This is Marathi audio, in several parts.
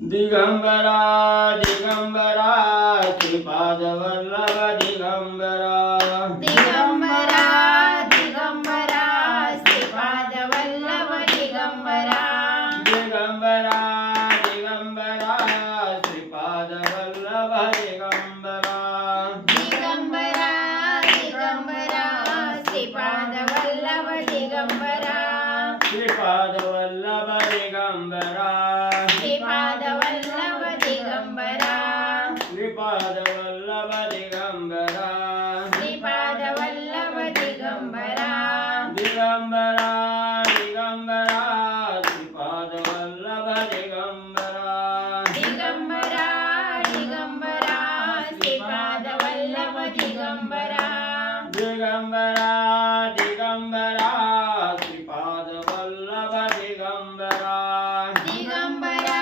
दिगंबरा दिगंबरा श्रीपाद वल्लभ दिगंबरा दिगंबरा दिगंबरा श्रीपाद वल्लभ दिगंबरा दिगंबरा दिगंबरा श्रीपाद वल्लभ दिगंबरा दिगंबरा दिगंबरा श्रीपाद वल्लभ दिगंबरा श्रीपाद वल्लभ दिगंबरा श्रीपाद वल्लभ दिगंबरा श्रीपाद वल्लभ दिगंबरा श्रीपाद वल्लभ दिगंबरा दिगंबरा दिगंबरा श्रीपाद वल्लभ दिगंबरा दिगंबरा दिगंबरा श्रीपाद वल्लभ दिगंबरा दिगंबरा दिगंबरा श्रीपाद वल्लभ दिगंबरा दिगंबरा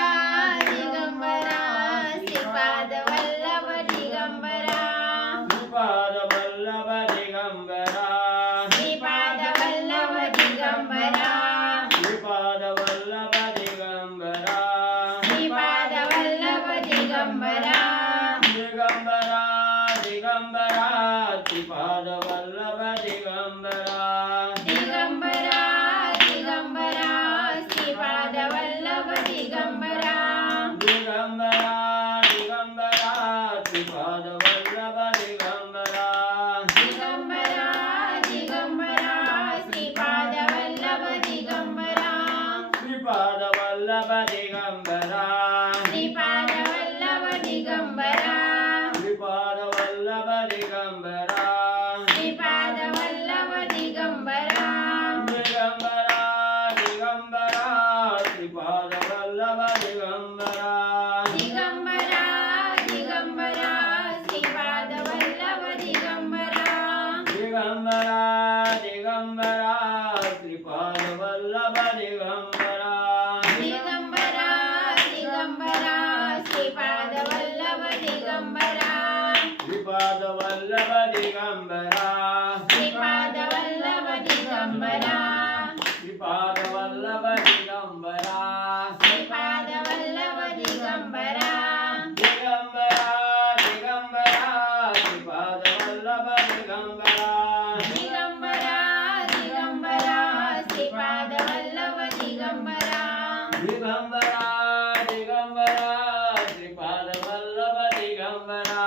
दिगंबरा श्रीपाद वल्लभ दिगंबरा श्रीपाद वल्लभ दिगंबरा श्रीपाद वल्लभ दिगंबरा श्रीपाद वल्लभ दिगंबरा श्रीपाद वल्लभ दिगंबरा दिगंबरा दिगंबरा श्रीपाद वल्लभ दिगंबरा दिगंबरा दिगंबरा श्रीपाद वल्लभ दिगंबरा दिगंबरा दिगंबरा श्रीपाद वल्लभ दिगंबरा दिगंबरा दिगंबरा श्रीपाद वल्लभ दिगंबरा श्रीपाद वल्लभ दिगंबरा श्रीपाद वल्लभ दिगंबरा श्रीपाद वल्लभ दिगंबरा श्रीपाद वल्लभ दिगंबरा दिगंबरा दिगंबरा श्रीपाद वल्लभ दिगंबरा दिगंबरा दिगंबरा श्रीपाद वल्लभ दिगंबरा दिगंबरा दिगंबरा श्रीपाद वल्लभ दिगंबरा दिगंबरा दिगंबरा श्रीपाद वल्लभ दिगंबरा श्रीपाद वल्लभ दिगंबरा श्रीपाद वल्लभ दिगंबरा श्रीपाद वल्लभ दिगंबरा श्रीपाद वल्लभ दिगंबरा दिगंबरा दिगंबरा श्रीपाद वल्लभ दिगंबरा दिगंबरा दिगंबरा श्रीपाद वल्लभ दिगंबरा दिगंबरा दिगंबरा श्रीपाद वल्लभ दिगंबरा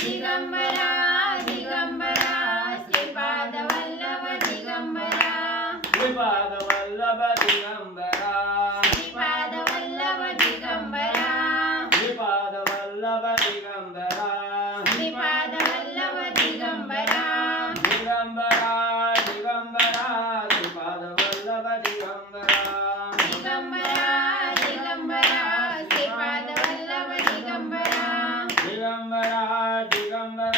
दिगंबरा दिगंबरा श्रीपाद वल्लभ दिगंबरा श्रीपाद वल्लभ दिगंबरा श्रीपाद वल्लभ दिगंबरा श्रीपाद वल्लभ दिगंबरा श्रीपाद वल्लभ दिगंबरा दिगंबरा दिगंबरा श्रीपाद वल्लभ दिगंबरा दिगंबरा दिगंबरा श्रीपाद वल्लभ दिगंबरा दिगंबरा दिगंबरा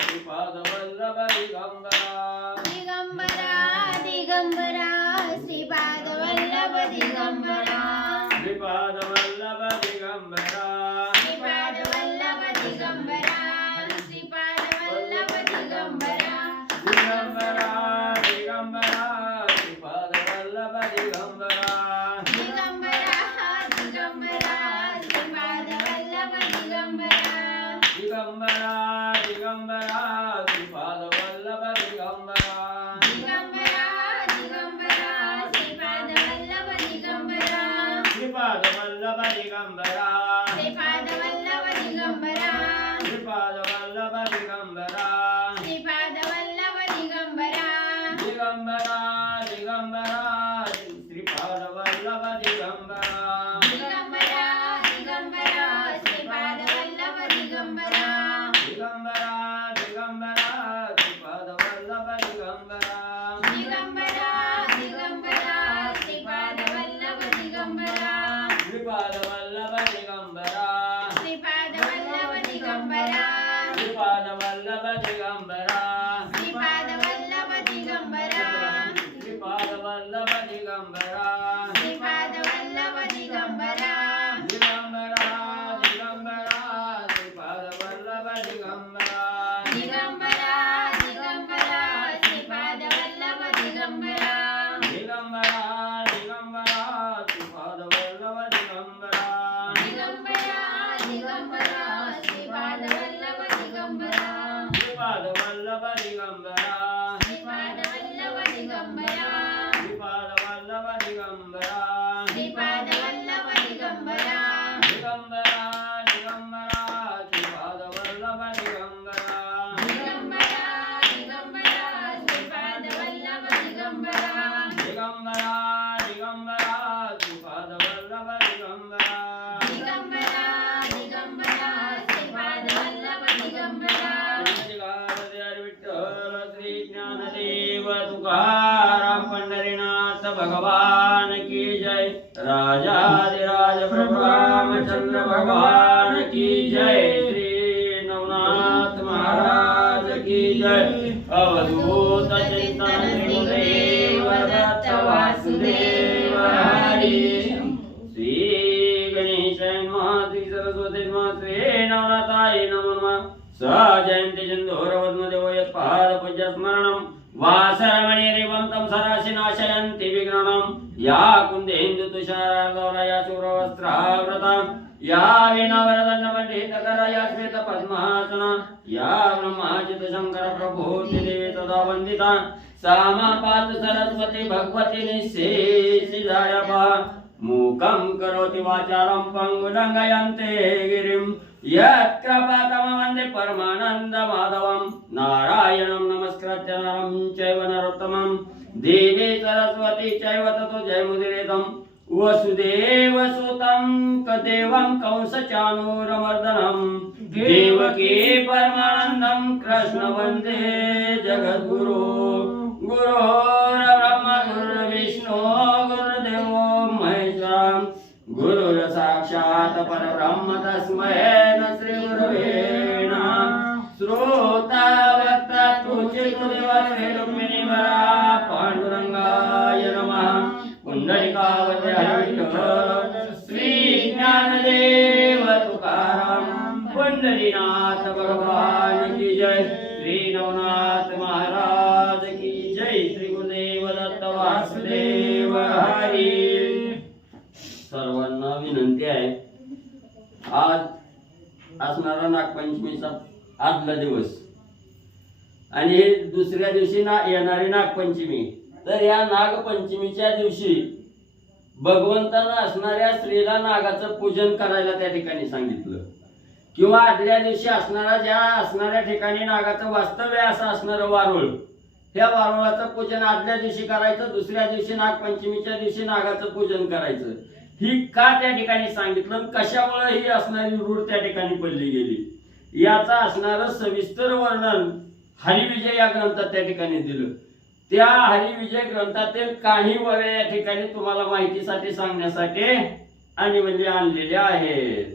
श्रीपाद वल्लभ दिगंबरा दिगंबरा दिगंबरा श्रीपाद वल्लभ दिगंबरा श्रीपाद वल्लभ दिगंबरा श्रीपाद वल्लभ दिगंबरा श्रीपाद वल्लभ दिगंबरा दिगंबरा दिगंबरा श्रीपाद वल्लभ दिगंबरा दिगंबरा दिगंबरा श्रीपाद वल्लभ दिगंबरा दिगंबरा दिगंबरा श्रीपाद वल्लभ दिगंबरा दिगंबरा दिगंबरा श्रीपाद वल्लभ दिगंबरा श्रीपाद वल्लभ दिगंबरा श्रीपाद वल्लभ दिगंबरा श्रीपाद वल्लभ दिगंबरा श्रीपाद वल्लभ दिगंबरा दिगंबरा दिगंबरा श्रीपाद वल्लभ दिगंबरा दिगंबरा दिगंबरा श्रीपाद वल्लभ दिगंबरा दिगंबरा दिगंबरा श्रीपाद वल्लभ दिगंबरा दिगंबरा दिगंबरा श्रीपाद वल्लभ दिगंबरा श्रीपाद वल्लभ दिगंबरा भगवान की जय। राजाधिराज प्रभु रामचंद्र भगवान की जय। श्री नवनाथ महाराज की जय। अवधूत चिंतन श्री गुरुदेव दत्त वासुदेव हरि। श्री गणेशाय नमः। श्री सरस्वती नमः। श्री नवनाथाय नमो नमः। जयंती सिंधूरवद्मदेवो यत्पादपूज्य स्मरणं वासरमणिरिवं तं सरासि नाशयन्ति विघ्ननं। या कुन्देन्दु तुषारार्धवलया शूरवस्त्रावृतं या वीणावरदण्डमण्डितकरा या श्वेतपद्मासना या ब्रह्माच्युत शङ्कर प्रभूतिदेवी तदा वन्दिता सा मा पातु सरस्वती भगवती निःशेषिजायपा। मूकं करोति वाचालं पङ्गुलङ्घयन्ते गिरिं यत्कृपातमं वन्दे परमानन्दमाधवं। नारायणं नमस्कृत्य नरं चैव नरोत्तमं देवी सरस्वती चैव ततो जयमुदीरयेदं। वसुदेवसुतं देवं कंसचाणूरमर्दनं देवकी परमानन्दं कृष्ण वन्दे जगद्गुरो। गुरुर्ब्रह्मा गुरुर्विष्णु गुरुर्देवो महेश्वरः गुरुर् साक्षात् परब्रह्म तस्मै न श्री गुरवे नमः। श्रोता वक्ता तुचितुदेवते रुक्मिणीवरा पांडुरंगाय नमः। पुंडलिकावते हरिविठ्ठल श्री ज्ञानदेव तुकाराम पंढरीनाथ भगवान की जय। श्री नवनाथ महाराज की जय। श्री गुरुदेव दत्त वासुदेव हरी। सर्वांना विनंती आहे, आज असणारा नागपंचमीचा आदला दिवस आणि दुसऱ्या दिवशी येणारी नागपंचमी। तर या नागपंचमीच्या दिवशी भगवंताला असणाऱ्या स्त्रीला नागाचं पूजन करायला त्या ठिकाणी सांगितलं, किंवा आदल्या दिवशी असणाऱ्या ठिकाणी नागाचं वास्तव्य असं असणारं वारुळ, त्या वारुळाचं पूजन आदल्या दिवशी करायचं, दुसऱ्या दिवशी नागपंचमीच्या दिवशी नागाचं पूजन करायचं। ही का त्या ठिकाणी सांगितलं, कशामुळे ही असणारी रूढ त्या ठिकाणी पडली गेली, याचा असणारं सविस्तर वर्णन हरिविजय या ग्रंथात त्या ठिकाणी दिलं। त्या हरिविजय ग्रंथातील काही वळे या ठिकाणी तुम्हाला माहितीसाठी सांगण्यासाठी आणि म्हणजे आणलेले आहेत।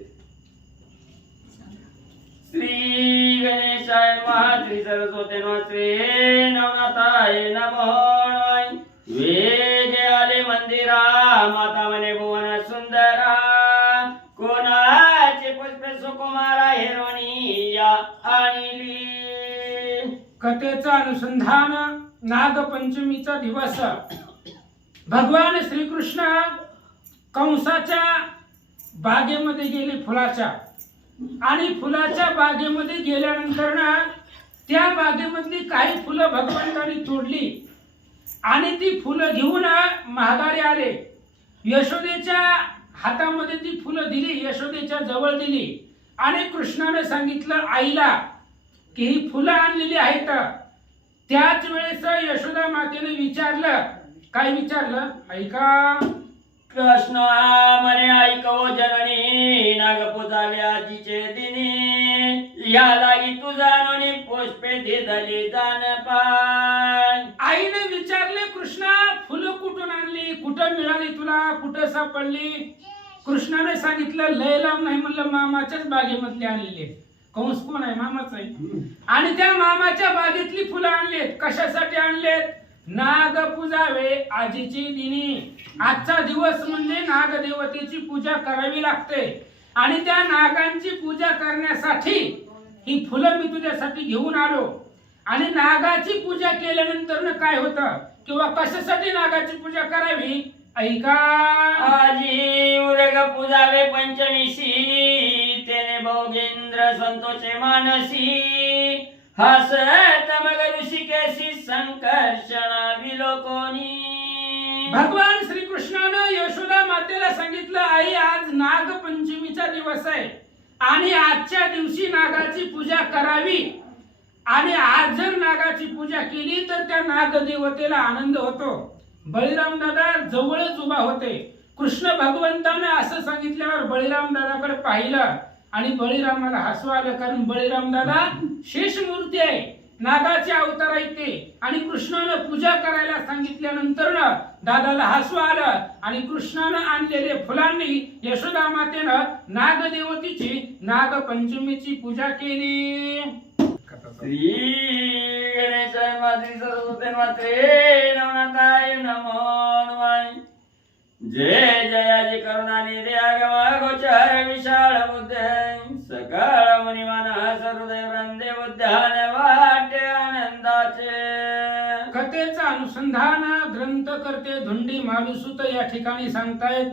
श्री गणेशाय नमः। श्री सरस्वती नमः। श्री नवनाथाय नमः। वेगे आले मंदिरा माता म्हणे भुवन सुंदरा कोणाचे पुष्पे सुकुमारा हिरोणी या आणली। कथेचं अनुसंधान नागपंचमीचा दिवस भगवान श्रीकृष्ण कंसाच्या बागेमध्ये गेले फुलाच्या, आणि फुलाच्या बागेमध्ये गेल्यानंतर ना त्या बागेमधली काही फुलं भगवंतांनी तोडली आणि ती फुलं घेऊन माघारी आले। यशोदेच्या हातामध्ये ती फुलं दिली, यशोदेच्या जवळ दिली आणि कृष्णाने सांगितलं आईला की ही फुलं आणलेली आहेत। त्याच वेळेस यशोदा मातेने विचारलं, काय विचारलं ऐका। कृष्ण म्हणे ऐकवो जननी नागपूजावे आजीचे दिनी या लागी तू जाणून पुष्पे दिदली जाण पाय। आईने विचारले कृष्णा फुलं कुठून आणली, कुठं मिळाली तुला, कुठं सापडली। कृष्णाने सांगितलं लय लांब नाही, म्हणलं मामाच्याच बागेमधली आणलेली। कंस कोण आहे, मामाच आहे। आणि त्या मामाच्या बागेतली फुलं आणलेत, कशासाठी आणलेत, नाग पूजावे आजीची दिनी। आजचा दिवस म्हणजे नागदेवतेची पूजा करावी लागते आणि त्या नागांची पूजा करण्यासाठी ही फुलं मी तुझ्यासाठी घेऊन आलो। आणि नागाची पूजा केल्यानंतर काय होतं किंवा कशासाठी नागाची पूजा करावी ऐका। आजी उरग पूजावे पंचमीशी तेने भोगेंद्र संतोषे मानसी हसत मग ऋषिकेशी संकर्षणा विलोकोनी। भगवान श्रीकृष्णानं यशोदा मातेला सांगितलं आई आज नागपंचमीचा दिवस आहे आणि आजच्या दिवशी नागाची पूजा करावी, आणि आज जर नागाची पूजा केली तर त्या नागदेवतेला आनंद होतो। बळीराम दादा जवळच उभा होते। कृष्ण भगवंताने असं सांगितल्यावर बळीराम दादाकडे पाहिलं आणि बळीरामाला हसू आलं, कारण बळीराम दादा शेष मूर्ती आहे, नागाचे अवतार येते आणि कृष्णानं पूजा करायला सांगितल्यानंतर ना दादाला हसू आलं आणि कृष्णानं आणलेले फुलांनी यशोदा मातेनं नागदेवतेची नागपंचमीची पूजा केली. श्री गणेशाय मातृ सरस्वती मात्रे नमनाथाय नमो नमः. जय जयाजी करुणानिधी आगम गोचर विशाल बुद्धे सकळ मुनिमान सहृदय वंदे बुद्धान वाटे आनंदाचे. कथेचं अनुसंधान ग्रंथ करते धुंडी मालुसुत या ठिकाणी सांगतायत.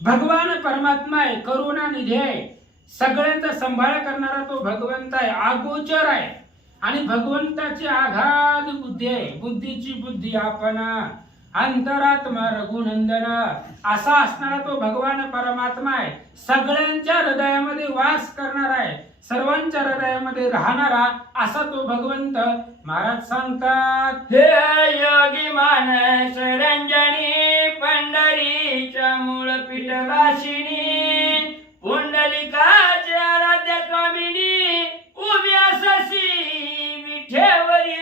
भगवान परमात्मा आहे, करुणा निधी आहे, सगळ्यांचा सांभाळ करणारा तो भगवंत आहे, अगोचर आहे आणि भगवंताची आघात बुद्धी आहे. बुद्धीची बुद्धी आपण अंतरात्मा रघुनंदन असा असणारा तो भगवान परमात्मा आहे. सगळ्यांच्या हृदयामध्ये वास करणारा आहे, सर्वांच्या हृदयामध्ये राहणारा असा तो भगवंत महाराज सांगतात. हे योगी मानस रंजनी पंढरीच्या मूळ पीठवासिनी पुंडलिकाचे आराध्य स्वामिनी उभ्या ससी विठेवरी.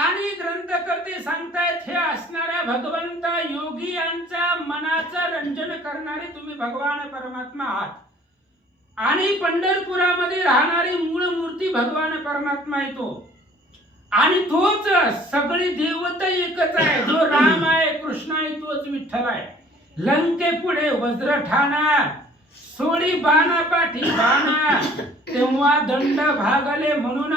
आणि ग्रंथकर्ते सांगतायत हे असणाऱ्या भगवंत योगी यांच्या मनाचं रंजन करणारे तुम्ही भगवान परमात्मा आहात आणि पंढरपुरामध्ये राहणारी मूळ मूर्ती भगवान परमात्मा येतो आणि तोच सगळी देवता एकच आहे. जो राम आहे, कृष्ण आहे, तोच विठ्ठल आहे. लंके पुढे वज्र ठाणा सोडी बाणा पाठी बाणा तेव्हा दंड भागले म्हणून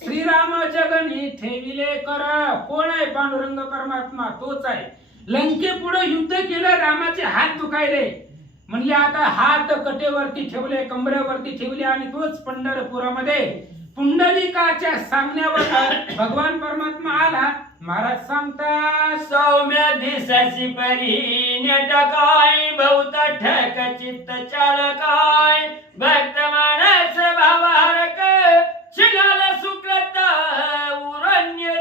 श्रीराम जगनी ठेविले कर. कोण आहे? पांडुरंग परमात्मा तोच आहे. लंके पुढे युद्ध केलं, रामाचे हात दुखायले म्हणजे आता हात कटेवरती ठेवले, कमरेवरती ठेवले आणि तोच पंढरपुरामध्ये पुंडलिकाच्या सांगण्यावर भगवान परमात्मा आला. महाराज सांगतात. सौम्य दिसाची परी नेटकाय बहुत ठक चित्त चालकाय भक्त मानस भावारक शिगाल सुकृत उरण्य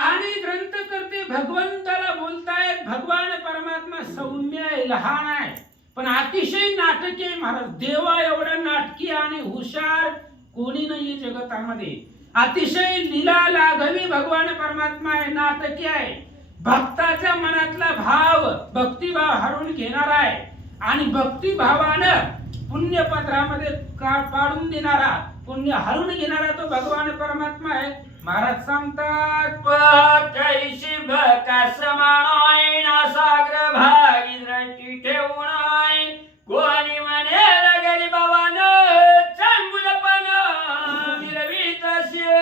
आणि ग्रंथ करते भगवंताला बोलतायत. भगवान परमात्मा सौम्य आहे, लहान आहे पण अतिशय नाटकी आहे. महाराज देवा एवढा नाटकी आणि हुशार कोणी नाही जगतामध्ये. अतिशय लीला लाघवी भगवान परमात्मा आहे, नाटकी आहे. भक्ताच्या मनातला भाव भक्तिभाव हरून घेणारा आहे आणि भक्तिभावानं पुण्यपत्रामध्ये पाडून देणारा, पुण्य हरून घेणारा तो भगवान परमात्मा आहे. महाराज सांगतात. कैशी भका समानाय नासाग्र भागी दृष्टी ठेवूनाय कोणी म्हणेल गरीबावान चांगुलपण मिरवीत असे.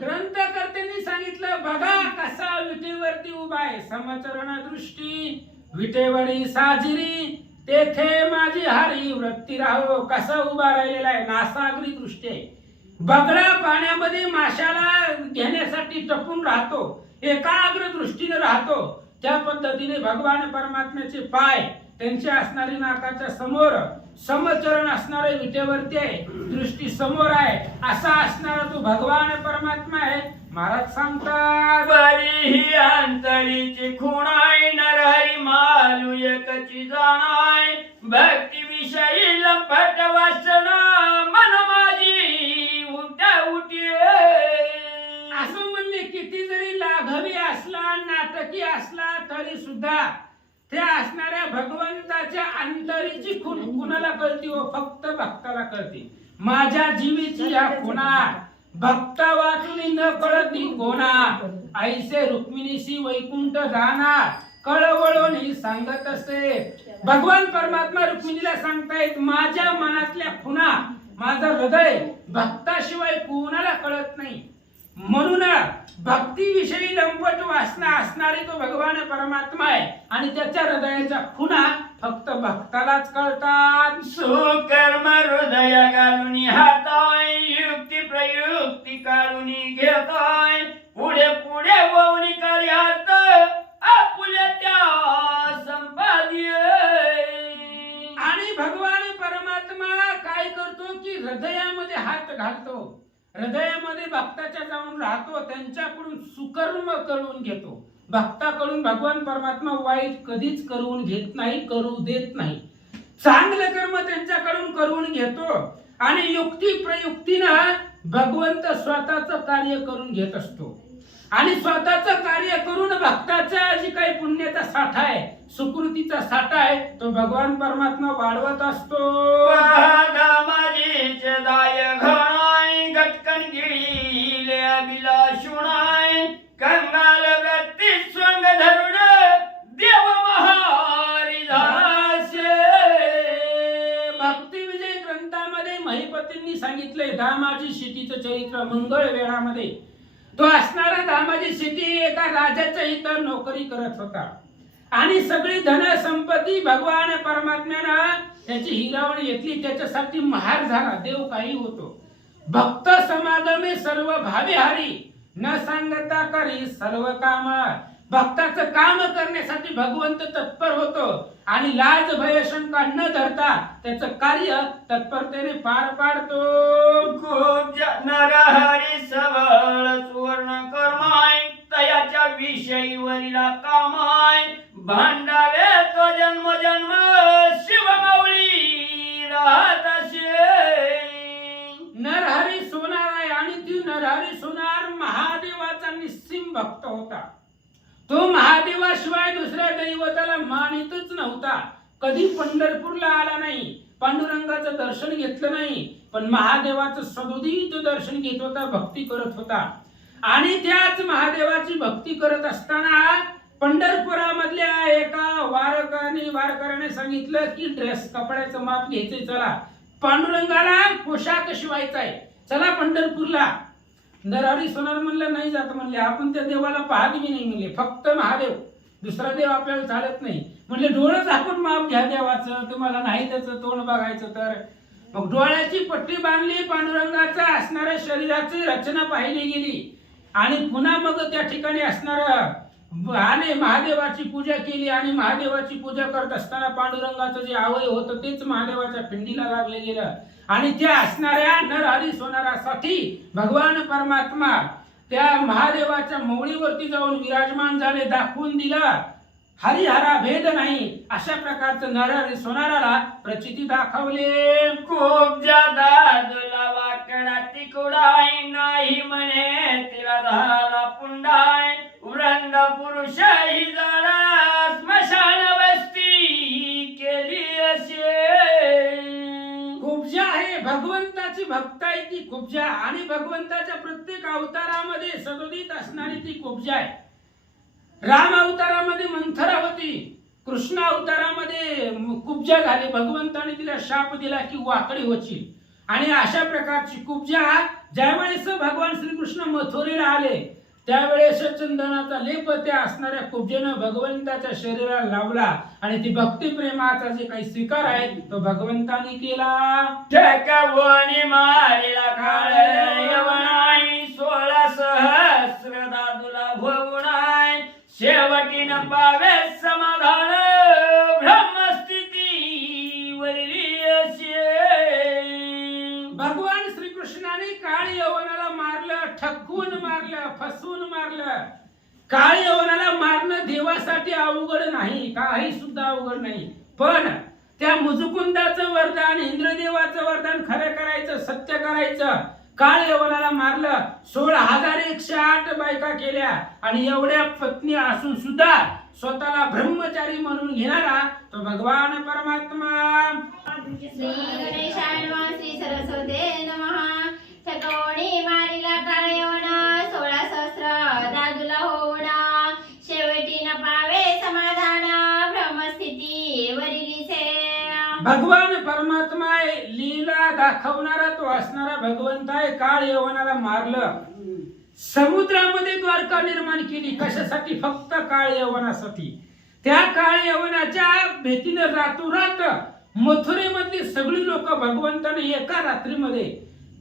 ग्रंथकर्त्यांनी सांगितलं बघा कसा विटेवरती उभा आहे. समचरण दृष्टी विटेवरी साजिरी तेथे माझी हरी वृत्ती राहो. कसा उभा राहिलेला आहे, नासागरी दृष्टी आहे. बगळा पाण्यामध्ये माशाला घेण्यासाठी टपून राहतो, एकाग्र दृष्टीने राहतो. त्या पद्धतीने भगवान परमात्म्याचे पाय त्यांच्या असणारी नाकाच्या समोर, समचरण असणारे विटेवरती आहे, दृष्टी समोर आहे. असा असणारा तो भगवान परमात्मा आहे. महाराज सांगतात. बरी ही अंतरीची खुणाय नरहरी मालू एकची जाणाय भक्ती विषयी लंपट वासना मन माझी उठा उठी. असं म्हणले किती जरी लाघवी असला, नाटकी असला तरी सुद्धा त्या असणाऱ्या भगवंताच्या अंतरीची खूण कुणाला कळती हो? फक्त भक्ताला कळते. माझ्या जीवीची या खुणा भक्ता वाचून न कळती कोणा. ऐसे रुक्मिणीशी वैकुंठ जाणार कळवळून सांगत असे. भगवान परमात्मा रुक्मिणीला सांगतायत माझ्या मनातल्या खुणा, माझं हृदय भक्ताशिवाय कोणाला कळत नाही. म्हणून भक्तीविषयी लंपट वासना असणारी तो भगवान परमात्मा आहे आणि त्याच्या हृदयाच्या खुणा फक्त भक्तालाच कळतात. सुकर्म हृदय घालून हाताय युक्ती प्रयुक्ती काढून घेताय पुढे पुढे वौनी कार्यार्थ आपुल्या त्या संपाद्य. आणि भगवान परमात्मा काय करतो की हृदयामध्ये हात घालतो, हृदयामध्ये भक्ताच्या जाऊन राहतो, त्यांच्याकडून सुकर्म करून घेतो. भक्ताकडून भगवान परमात्मा वाईट कधीच करून घेत नाही, करू देत नाही. चांगलं कर्म त्यांच्याकडून करून घेतो आणि युक्ती प्रयुक्तीनं भगवंत स्वतःच कार्य करून घेत असतो आणि स्वतःच कार्य करून भक्ताचा जी काही पुण्याचा साठा आहे, सुकृतीचा साठा आहे, तो भगवान परमात्मा वाढवत असतो. माझीचे दाय घणाय गटकन गिळीले अभिलाषुणाय कंगाल वृत्ती स्वंग धरुण देव महारी झालाशे. भक्ती विजय ग्रंथामध्ये महिपतींनी सांगितलंय दामाजी शेतीचं चरित्र मंगळ वेळामध्ये. तो असणारा दामाजी शेती एका राजाच्या इथं नोकरी करत होता आणि सगळी धन संपत्ती भगवान परमात्म्यानं त्याची हिरावण घेतली, त्याच्यासाठी महार झाला. देव काही होतो. भक्त समागमे सर्व भावे हरी न सांगता करी सर्व काम. भक्ताचं काम करण्यासाठी भगवंत तत्पर होतो आणि लाज भय शंका न धरता त्याचं कार्य तत्परतेने पार पाडतो. खूप नरहरी सबळ सुवर्ण कर्माय तयाच्या विषयीवरीला कामाय भांडावे तो जन्म जन्म शिवमाऊली राहत असे. नरहरी सोनार आहे आणि ती नरहरी सोनार महादेवाचा निस्सिम भक्त होता. तो महादेवाशिवाय दुसऱ्या दैवताला मानितच नव्हता. कधी पंढरपूरला आला नाही, पांडुरंगाचं दर्शन घेतलं नाही, पण महादेवाचं सदोदित दर्शन घेत होता, भक्ती करत होता. आणि त्याच महादेवाची भक्ती करत असताना पंढरपुरामधल्या एका वारकऱ्याने सांगितलं की ड्रेस कपड्याचं माप घ्यायचंय, चला पांडुरंगाला पोशाख शिवायचा आहे, चला पंढरपूरला. नरहरी सोनार म्हणलं नाही जात म्हणले, आपण त्या देवाला पाहत बी नाही म्हणले, फक्त महादेव, दुसरा देव आपल्याला चालत नाही म्हणले. डोळं झाकून माप घ्या देवाचं, तुम्हाला नाही त्याचं तोंड बघायचं तर. मग डोळ्याची पट्टी बांधली, पांडुरंगाचा असणाऱ्या शरीराची रचना पाहिली गेली आणि पुन्हा मग त्या ठिकाणी असणारं आले, महादेवाची पूजा केली आणि महादेवाची पूजा करत असताना पांडुरंगाचं जे अवयव होतं तेच महादेवाच्या पिंडीला लागले गेलं आणि त्या असणाऱ्या नरहरी सोनारासाठी भगवान परमात्मा त्या महादेवाच्या मौळीवरती जाऊन विराजमान झाले, दाखवून दिला हरिहरा भेद नाही अशा प्रकारचं नरहरी सोनाराला प्रचिती दाखवले. खूप जादा दुला वाकडा तिकुडाय नाही म्हणे तिला झाला पुंडाय वृंद पुरुष ही झाला स्मशान वस्ती केली असे. कुब्जा आहे भगवंताची भक्त आहे ती कुब्जा आणि भगवंताच्या प्रत्येक अवतारामध्ये सदोदित असणारी ती कुब्जा आहे. राम अवतारामध्ये मंथरा होती, कृष्ण अवतारामध्ये कुब्जा झाली, भगवंताने तिला शाप दिला की वाकडी होची. आणि अशा प्रकारची कुब्जा ज्यावेळेस भगवान श्रीकृष्ण मथुरेला आले त्यावेळेस चंदनाचा लेप त्या असणाऱ्या कुब्जेनं भगवंताच्या शरीराला लावला आणि ती भक्ती प्रेमाचा जे काही स्वीकार आहे तो भगवंताने केला. ठकवणी मारिला काळ यवनाई 16 सहस्र दादुला भवनाय शेवटी न पावे समाधान ब्रह्मस्थिती वरली असे. भगवान श्रीकृष्णाने काळ यवनाला मारलं, ठकवून मारलं, फसवून मारलं. काळ यवनाला मारणं देवासाठी अवघड नाही, काही सुद्धा अवघड नाही, पण त्या मुजुकुंदाचं वरदान, इंद्रदेवाचं वरदान खरं करायचं, सत्य करायचं. काळ यवनाला मारलं, 16,108 बायका केल्या आणि एवढ्या पत्नी असून सुद्धा स्वतःला ब्रह्मचारी म्हणून घेणारा तो भगवान परमात्मा. श्री गणेशाय नमः. श्री सरस्वते नमः. ठकवणी मारिला काळ यवन 16 सहस्र दादुला होवणा शेवटी न पावे समाधान ब्रह्मस्थिती वरिलीचे. भगवान परमात्मा आहे, लीला दाखवणारा तो असणारा भगवंत आहे. काळ यवनाला मारलं, समुद्रामध्ये द्वारका निर्माण केली, कशासाठी? फक्त काळ यवनासाठी. त्या काळ यवनाच्या भीतीने रातोरात मथुरेमधली सगळी लोक भगवंताने एका रात्रीमध्ये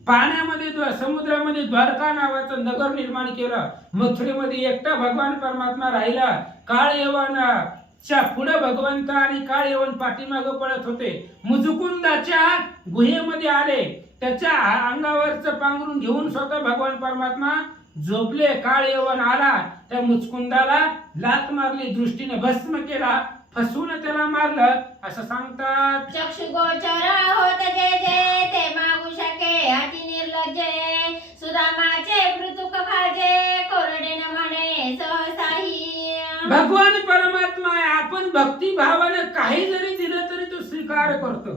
पाण्यामध्ये समुद्रामध्ये द्वारका नावाचं नगर निर्माण केलं. मथुरेमध्ये एकटा भगवान परमात्मा राहिला. काळ यवनाच्या पुढे भगवंत आणि काळ यवन पाठीमागे पळत होते. मुजुकुंदाच्या गुहेमध्ये आले, त्याच्या अंगावरचं पांघरून घेऊन स्वतः भगवान परमात्मा झोपले. काळ यवन आला, त्या मुचकुंदाला लात मारली, दृष्टीने भस्म केला, फसवून त्याला मारलं असं सांगतात. चक्षुगोचर होत जे जे ते मागू शके अति निर्लज्जे सुदामाचे पृथुक खाजे कोरडे न म्हणे सहसाही. भगवान परमात्मा आहे. आपण भक्ती भावाने काही जरी दिलं तरी तो स्वीकार करतो.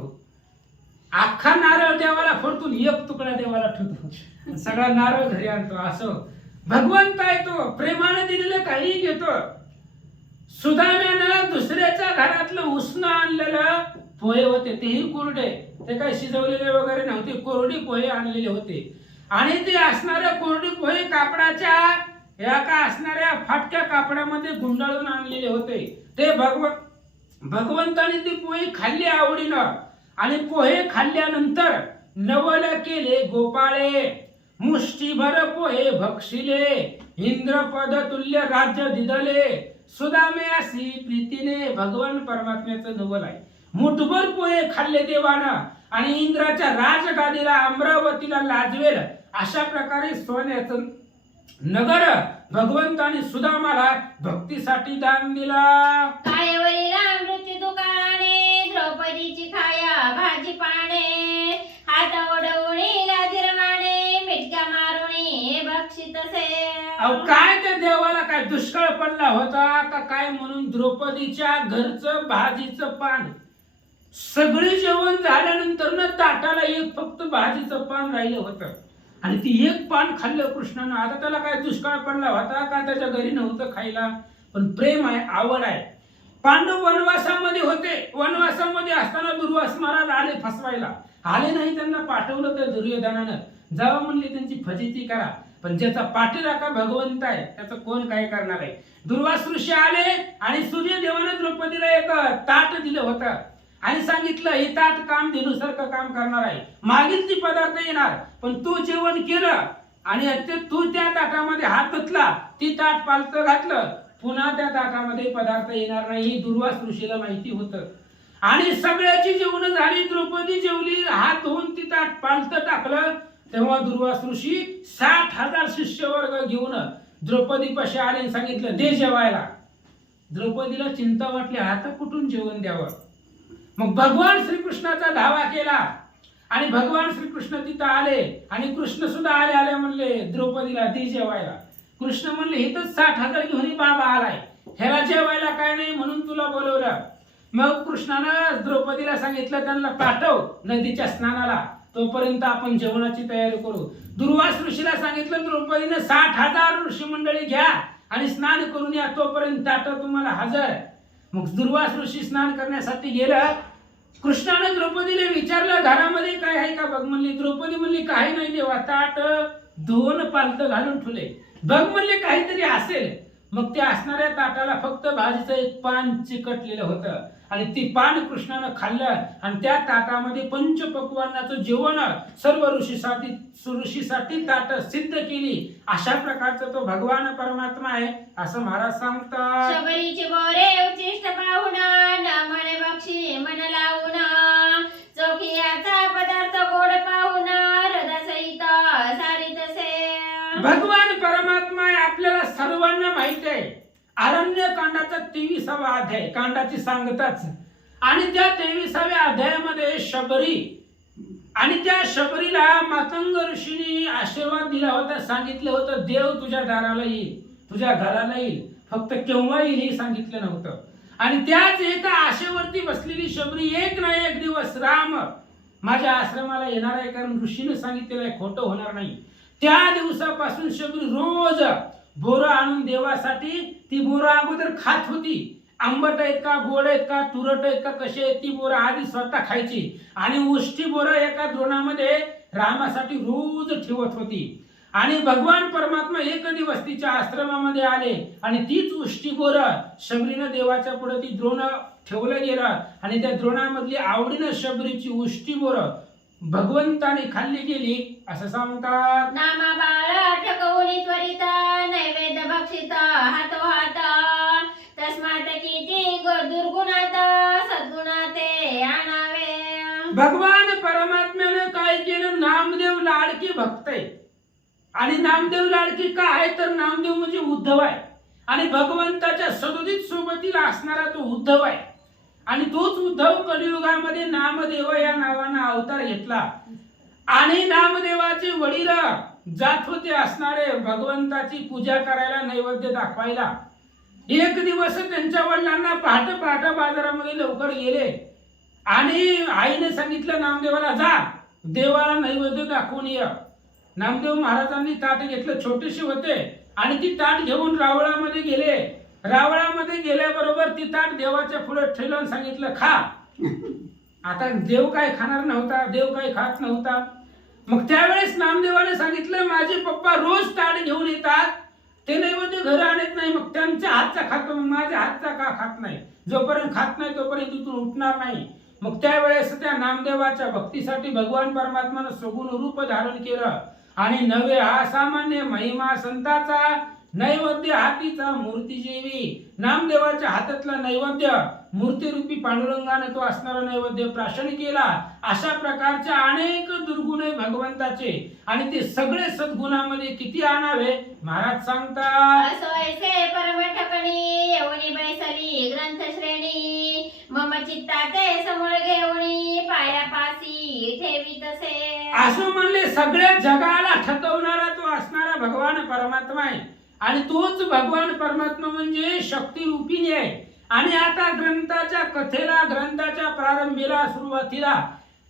अख्खा नारळ देवाला फोडतो, एक तुकडा देवाला ठेवतो, सगळा नारळ घरी आणतो. असं भगवंत आहे. तो प्रेमाने दिलेलं काही घेतो. सुदाम्यानं दुसऱ्याच्या घरातलं उष्ण आणलेलं पोहे होते, तेही कोरडे, ते काय शिजवलेले वगैरे नव्हते, कोरडी पोहे आणलेले होते. आणि ते असणारे कोरडी पोहे कापडाच्या या का असणाऱ्या फाटक्या कापडामध्ये गुंडाळून आणलेले होते. ते भगवंताने ती पोहे खाल्ली आवडीनं. आणि पोहे खाल्ल्यानंतर नवल केले गोपाळे मुष्टीभर पोहे भक्षिले इंद्रपद तुल्य राज्य दिदले सुदाम्यासी प्रीतीने. भगवान परमात्म्याचं नवल आहे. मुठभर पोहे खाल्ले देवानं आणि इंद्राच्या राजगादीला अमरावतीला लाजवेल अशा प्रकारे सोन्याचं नगर भगवंताने सुदामाला भक्तीसाठी दान दिला. कायवरीला मृत्यू दुकाने द्रौपदीची खाया भाजी पाणे हात ओढवणी लाजिरवाणे मिटक्या मारुणी बक्षितसे. अहो काय त्या देवाला काय दुष्काळ पडला होता का काय म्हणून द्रौपदीच्या घरचं भाजीचं पान सगळे जेवण झाल्यानंतर ना ताटाला एक फक्त भाजीचं पान राहिलं होतं. आणि ती एक पान खाल्लं कृष्णानं. आता त्याला काय दुष्काळ पडला होता का त्याच्या घरी नव्हतं खायला. पण प्रेम आहे, आवड आहे. पांडव वनवासामध्ये होते. वनवासामध्ये असताना दुर्वास महाराज आले फसवायला. आले नाही, त्यांना पाठवलं तर दुर्योधनानं जावा म्हणले त्यांची फजिती करा. पण ज्याचा पाठीराखा भगवंत आहे त्याचं कोण काय करणार आहे. दुर्वास ऋषी आले आणि सूर्यदेवानं द्रौपदीला एक ताट दिलं होतं आणि सांगितलं हे ताट काम धेनुसारखं काम करणार आहे. मागील ती पदार्थ येणार पण तू जेवण केलं आणि तू त्या ताटामध्ये हात धुतला, ती ताट पालतं घातलं, पुन्हा त्या ताटामध्ये पदार्थ येणार नाही. ही दुर्वास ऋषीला माहिती होतं. आणि सगळ्याची जेवण झाली, द्रौपदी जेवली, हात धुवून ती ताट पालतं टाकलं. तेव्हा दुर्वास ऋषी 60,000 शिष्यवर्ग घेऊन द्रौपदी पाशी आले आणि सांगितलं दे जेवायला. द्रौपदीला चिंता वाटली, आता कुठून जेवण द्यावं. मग भगवान श्रीकृष्णाचा धावा केला आणि भगवान श्रीकृष्ण तिथं आले आणि कृष्ण सुद्धा आले. आले म्हणले द्रौपदीला दे जेवायला. कृष्ण म्हणले इथंच 60,000 घेऊन बाबा आलाय, ह्याला जेवायला काय नाही म्हणून तुला बोलवलं. मग कृष्णानं द्रौपदीला सांगितलं त्यांना पाठव नदीच्या स्नानाला, तोपर्यंत आपण जेवणाची तयारी करू. दुर्वास ऋषीला सांगितलं द्रौपदीने 60,000 ऋषी मंडळी घ्या आणि स्नान करून या, तोपर्यंत ताट तुम्हाला हजर. मग दुर्वास ऋषी स्नान करण्यासाठी गेलं. कृष्णाने द्रौपदीला विचारलं घरामध्ये काय आहे का बघ म्हणली. द्रौपदी म्हणली काही नाही देवा, ताट दोन पालतं घालून ठेवले, बघ म्हणले काहीतरी असेल. मग त्या असणाऱ्या ताटाला फक्त भाजीचं एक पान चिकटलेलं होतं आणि ती पान कृष्णानं खाल्लं आणि त्या ताटामध्ये पंचपक्वान्नाचं जेवण सर्व ऋषीसाठी ताट सिद्ध केली. अशा प्रकारचा तो भगवान परमात्मा आहे असं महाराज सांगतात. शबरीचे बोरे उचिष्ट पाहुण न म्हणे बक्षी मन लावून चोखियाचा पदार्थ गोड पाहुण हृदयसहित सारितसे. भगवान परमात्मा आहे आपल्याला सर्वांना माहिती आहे. अरण्य कांडाचा 23वा अध्याय कांडाची सांगताच आणि त्या 23व्या अध्यायामध्ये शबरी आणि त्या शबरीला मातंग ऋषींनी आशीर्वाद दिला होता. सांगितलं होतं देव तुझ्या दाराला येईल, तुझ्या घराला येईल, फक्त केव्हा येईल हे सांगितलं नव्हतं. आणि त्याच एका आशेवरती बसलेली शबरी एक ना एक दिवस राम माझ्या आश्रमाला येणार आहे, कारण ऋषीने सांगितलेलं आहे, खोटं होणार नाही. त्या दिवसापासून शबरी रोज बोरं आणून देवासाठी ती बोरं अगोदर खात होती. आंबट आहेत का, गोड आहेत का, तुरट आहेत का, कसे आहेत ती बोरं आधी स्वतः खायची आणि उष्टी बोरं एका द्रोणामध्ये रामासाठी रोज ठेवत होती. आणि भगवान परमात्मा एक दिवस तिच्या आश्रमामध्ये आले आणि तीच उष्टी बोरं शबरीनं देवाच्या पुढे ती द्रोण ठेवलं गेलं आणि त्या द्रोणामधली आवडीनं शबरीची उष्टी बोरं भगवंताने खाल्ली गेली असं सांगतात. नामा बाळ ठकवून त्वरित नैवेद्य भक्षित हातो हात तस्मात किती दुर्गुणात सद्गुणाते आणावे. भगवान परमात्म्याने काय केलं, नामदेव लाडकी भक्त आहे. आणि नामदेव लाडकी का आहे तर नामदेव म्हणजे उद्धव आहे आणि भगवंताच्या सदोदित सोबतीला असणारा तो उद्धव आहे. आणि तोच उद्धव कलियुगामध्ये नामदेव या नावानं अवतार घेतला आणि नामदेवाचे वडील जात होते असणारे भगवंताची पूजा करायला, नैवेद्य दाखवायला. एक दिवस त्यांच्या वडिलांना पहाटे पहाटे बाजारामध्ये लवकर गेले आणि आईने सांगितलं नामदेवाला, जा देवाला नैवेद्य दाखवून ये. नामदेव महाराजांनी ताट घेतलं, छोटेसे होते, आणि ती ताट घेऊन रावळामध्ये गेले. रावळामध्ये गेल्याबरोबर ती ताट देवाच्या पुढे ठेवून सांगितलं, खा. आता देव काय खाणार नव्हता, देव काय खात नव्हता. मग त्यावेळेस नामदेवाने सांगितलं, माझे पप्पा रोज ताट घेऊन येतात, ते नैवेद्य घर आणत नाही, मग त्यांच्या हातचा खातो, मग माझ्या हातचा का खात नाही? जोपर्यंत खात नाही तोपर्यंत तिथून उठणार नाही. मग त्यावेळेस त्या नामदेवाच्या भक्तीसाठी भगवान परमात्मानं सगुण रूप धारण केलं आणि नवे असामान्य महिमा संताचा नैवेद्य हातीचा मूर्ती जेवी. नामदेवाच्या हातातला नैवेद्य मूर्तीरूपी पांडुरंगाने तो असणारा नैवेद्य प्राशन केला. अशा प्रकारच्या अनेक दुर्गुण आहे भगवंताचे आणि ते सगळे सद्गुणामध्ये किती आणावे महाराज सांगतात. असोयसे परम ठकणी येऊनी बैसली ग्रंथ श्रेणी, मम चित्ताचे समूळ घेऊनी पायापासी ठेवीतसे. असं म्हणले सगळ्या जगाला ठकवणारा तो असणारा भगवान परमात्मा आहे आणि तोच भगवान परमात्मा म्हणजे शक्ती रूपिणी आहे. आणि आता ग्रंथाच्या कथेला, ग्रंथाच्या प्रारंभीला, सुरुवातीला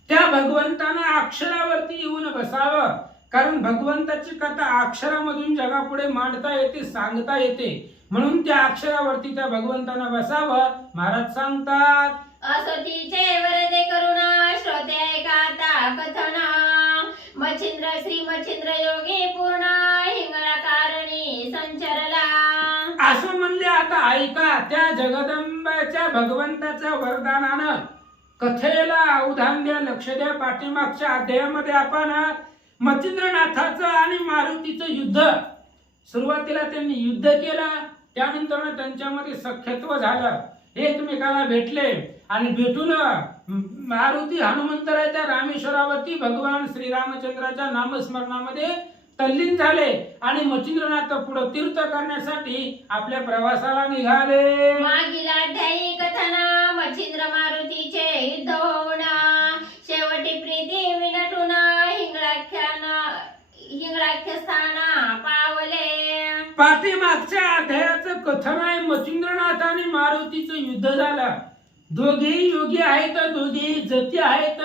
त्या भगवंतानं अक्षरावरती येऊन बसावं, कारण भगवंताची कथा अक्षरामधून जगापुढे मांडता येते, सांगता येते, म्हणून त्या अक्षरावरती त्या भगवंतानं बसावं महाराज सांगतात. असोतीचे वरदे करुणा श्रोते ऐकाता कथना, मच्छिंद्र श्री मच्छिंद्र योगी पूर्ण हिंगळा कारणी संचरला. असं म्हणले आता ऐका, त्या जगदंबाच्या भगवंताच्या वरदानानं कथेला अवधान द्या, लक्ष द्या. पाठीमागच्या अध्यायामध्ये आपण मच्छिंद्रनाथाचं आणि मारुतीचं युद्ध, सुरुवातीला त्यांनी युद्ध केलं, त्यानंतर त्यांच्यामध्ये सख्यत्व झालं, एकमेकाला भेटले आणि भेटून मारुती हनुमंतराच्या रामेश्वरावरती भगवान श्रीरामचंद्राच्या नामस्मरणामध्ये तल्लीन झाले आणि मच्छिंद्रनाथ पुढे तीर्थ करण्यासाठी आपल्या प्रवासाला निघाले. मागील अध्यायी कथना मच्छिंद्र मारुतीचे युद्ध होऊन शेवटी प्रीती विनटून हिंगळाख्य स्थाना पावले. पाठीमागच्या अध्यायाचं कथन आहे, मच्छिंद्रनाथ आणि मारुतीचं युद्ध झालं. दोघेही योगी आहेत, दोघेही जती आहेत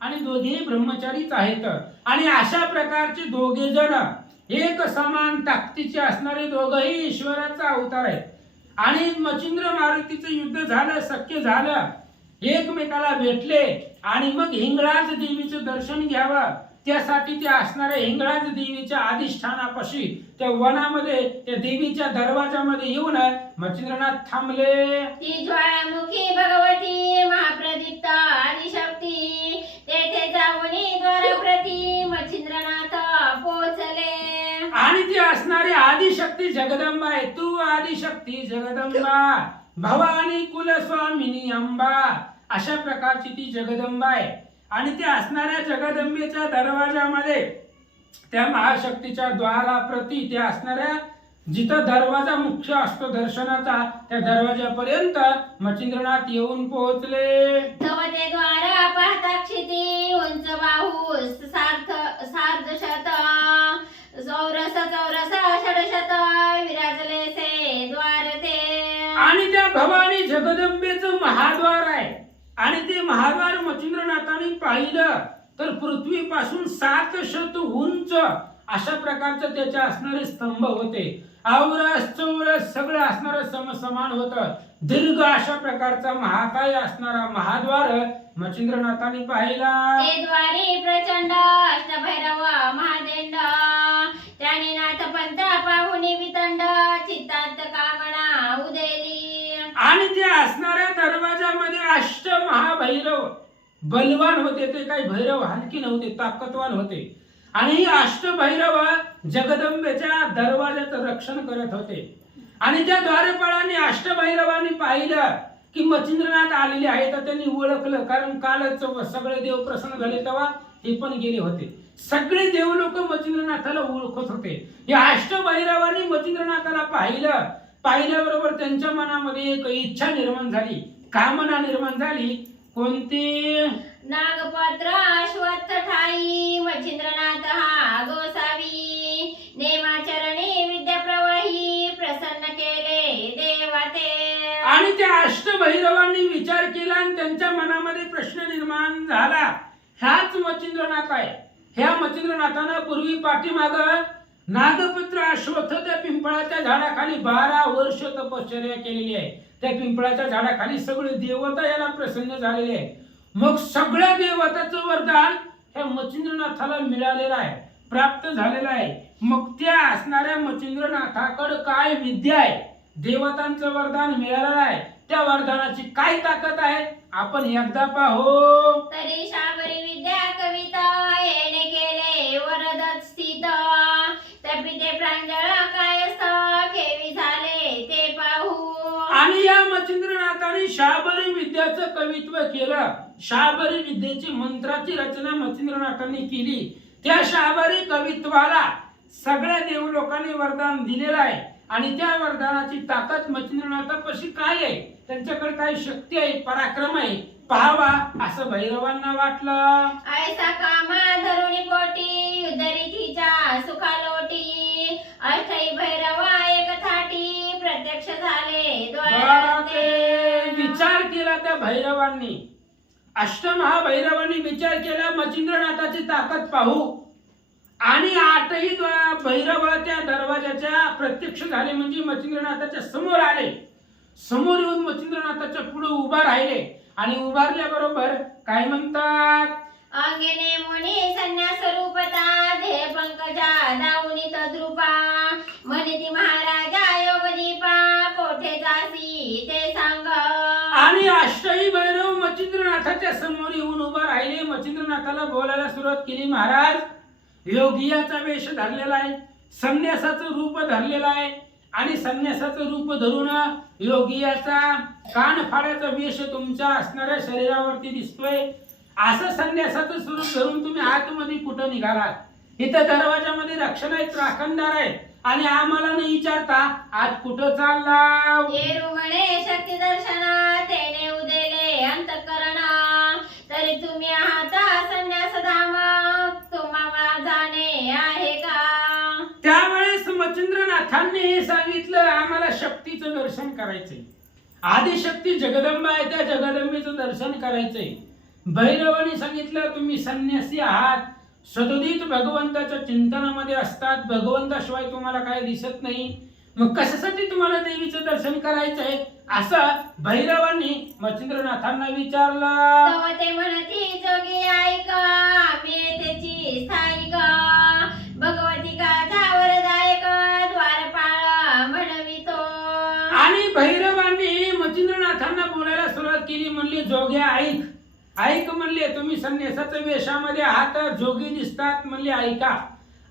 आणि दोघेही ब्रह्मचारीच आहेत. आणि अशा प्रकारचे दोघे जण एक समान ताकदीचे असणारे दोघही ईश्वराचा अवतार आहेत. आणि मच्छिंद्र मारुतीचं युद्ध झालं, शक्य झालं, एकमेकाला भेटले आणि मग हिंगळाज देवीचं दर्शन घ्यावं, त्यासाठी ते असणाऱ्या हिंगळाज देवीच्या अधिष्ठानापाशी त्या वनामध्ये त्या देवीच्या दरवाजामध्ये येऊन मच्छिंद्रनाथ थांबले. ती ज्वालामुखी भगवती महाप्रदीप्त आदिशक्ती, तेथे जाऊन द्वाराप्रती मच्छिंद्रनाथ पोचले. आणि ती असणारी आदिशक्ती जगदंबा आहे. तू आदिशक्ती जगदंबा, भवानी कुलस्वामिनी अंबा, अशा प्रकारची ती जगदंबा आहे. आणि त्या असणाऱ्या जगदंबेच्या दरवाजामध्ये त्या महाशक्तीच्या द्वाराप्रती त्या असणाऱ्या जिथं दरवाजा मुख्य असतो दर्शनाचा, त्या दरवाजापर्यंत मच्छिंद्रनाथ येऊन पोहोचले. तवते द्वार पाहता क्षिती उंच बाहू सार्धशत चौरस षडशत विराजले से द्वार ते. आणि त्या भवानी जगदंबेचं महाद्वार आहे आणि ते महाद्वार मच्छिंद्रनाथाने पाहिलं तर पृथ्वीपासून 700 उंच अशा प्रकारचं त्याचे असणारे स्तंभ होते. आवरस चौरस सगळं असणारं समसमान होतं. दीर्घ अशा प्रकारचा महाकाय असणारा महाद्वार मच्छिंद्रनाथाने पाहिला. ते द्वारी प्रचंड अष्टभैरव महादेंड, त्याने नाथ पंथ पाहुनी वितंड, चित्तात कामना उदेली. आणि त्या असणाऱ्या दरवाजामध्ये अष्ट महाभैरव बलवान होते. ते काही भैरव हलकी नव्हते, ताकदवान होते. आणि ही अष्टभैरव जगदंबेच्या दरवाजाचं रक्षण करत होते. आणि त्या द्वारपाळाने अष्टभैरवांनी पाहिलं की मच्छिंद्रनाथ आलेले आहेत, तर त्यांनी ओळखलं, कारण कालच सगळे देव प्रसन्न झाले तेव्हा हे पण गेले होते. सगळे देव लोक मच्छिंद्रनाथाला ओळखत होते. या अष्टभैरवांनी मच्छिंद्रनाथाला पाहिल्याबरोबर त्यांच्या मनामध्ये एक इच्छा निर्माण झाली. कामना निर्माण झाली. कोणती? नागपत्र अश्वत्थ ठाई मच्छिंद्रनाथ हा गोसावी नेमाचरणी विद्या प्रवाही प्रसन्न केले देवाते. आणि त्या अष्टभैरवांनी विचार केला आणि त्यांच्या मनामध्ये प्रश्न निर्माण झाला. ह्याच मच्छिंद्रनाथ आहे. ह्या मच्छिंद्रनाथानं पूर्वी पाठीमाग नागपत्र अश्वत्थ त्या पिंपळाच्या झाडाखाली 12 वर्ष तपश्चर्या केलेली आहे. त्या पिंपळाच्या झाडाखाली सगळे देवता याला प्रसन्न झालेले आहे. मग सगळ्या देवताचं वरदान ह्या मच्छिंद्रनाथाला मिळालेलं आहे, प्राप्त झालेलं आहे. मग त्या असणाऱ्या मच्छिंद्रनाथाकडे काय विद्या आहे, देवतांचं वरदान मिळालेलं आहे, त्या वरदानाची काय ताकद आहे आपण एकदा पाहू. तरी शाबरी विद्या कविता येणे केले वरदत स्थित तपिते प्रांजळ कायस्थ केवी झाले ते पाहू. आणि या मच्छिंद्रनाथाने शाबरी विद्याचं कवित्व केलं. शाबरी विद्येची मंत्राची रचना मच्छिंद्रनाथांनी केली. त्या शाबरी कवित्वाला सगळ्या देवलोकांनी वरदान दिलेलं आहे. आणि त्या वरदानाची ताकद मच्छिंद्रनाथापाशी काय आहे, त्यांच्याकडे काय शक्ती आहे, पराक्रम आहे, पाहावा असं भैरवांना वाटलं. ऐसा कामा धरुणी पोटी युद्धरीतीच्या सुखालोटी अष्टई भैरवा एक थाटी प्रत्यक्ष झाले द्वाराते. विचार केला त्या भैरवांनी, अष्टमहाभैरवांनी विचार केला मच्छिंद्रनाथाची ताकद पाहू. आणि 8ही भैरव त्या दरवाजाच्या प्रत्यक्ष झाले, म्हणजे मच्छिंद्रनाथाच्या समोर आले. समोर येऊन मच्छिंद्रनाथाच्या पुढे उभा राहिले. आणि उभारल्याबरोबर काय म्हणतात? अंगेने मुनी संन्यास रूपता देह पंकजा दाऊनी तद्रुपा मनिती महाराजा योगदीपा कोठे जासी ते सांग. आणि अष्टही भैरव मच्छिंद्रनाथाच्या समोर येऊन उभा राहिले. मच्छिंद्रनाथाला बोलायला सुरुवात केली. महाराज, योगियाचा वेश धरलेला आहे, संन्यासाचं रूप धरलेलं आहे. आणि संन्यासाचं रूप धरून योगियाचा कान फाड्याचा वेश तुमच्या असणाऱ्या शरीरावरती दिसतोय. असं संन्यासाचं स्वरूप धरून तुम्ही आतमध्ये कुठं निघालात? इथं दरवाजामध्ये रक्षण आहेत, राखणदार आहेत. आणि आम्हाला न विचारता आज कुठं चालला? येरू म्हणे शक्ती दर्शना तेने उदेले अंतःकरणा तरी तुम्ही आहात संन्यास धाम तुम्हाला जाणे आहे का? त्यावेळेस मच्छिंद्रनाथांनी हे सांगितलं, आम्हाला शक्तीचं दर्शन करायचंय. आदिशक्ती जगदंबा आहे, त्या जगदंबेचं दर्शन करायचंय. भैरवानी सांगितलं, तुम्ही संन्यासी आहात, सदोदित भगवंताच्या चिंतनामध्ये असतात, भगवंताशिवाय तुम्हाला काय दिसत नाही, मग कशासाठी तुम्हाला देवीचं दर्शन करायचंय? असं भैरवांनी मच्छिंद्रनाथांना विचारलं. तेव्हा ते म्हणती जोगी ऐक आम्ही येथेची स्थायिक भगवती का वरदायक द्वारपाळ म्हणवितो. आणि भैरवांनी मच्छिंद्रनाथांना बोलायला सुरुवात केली. म्हणली, जोग्या ऐक, ऐक म्हणले, तुम्ही संन्यासाच्या वेशामध्ये आहात, जोगी दिसतात, म्हणले ऐका,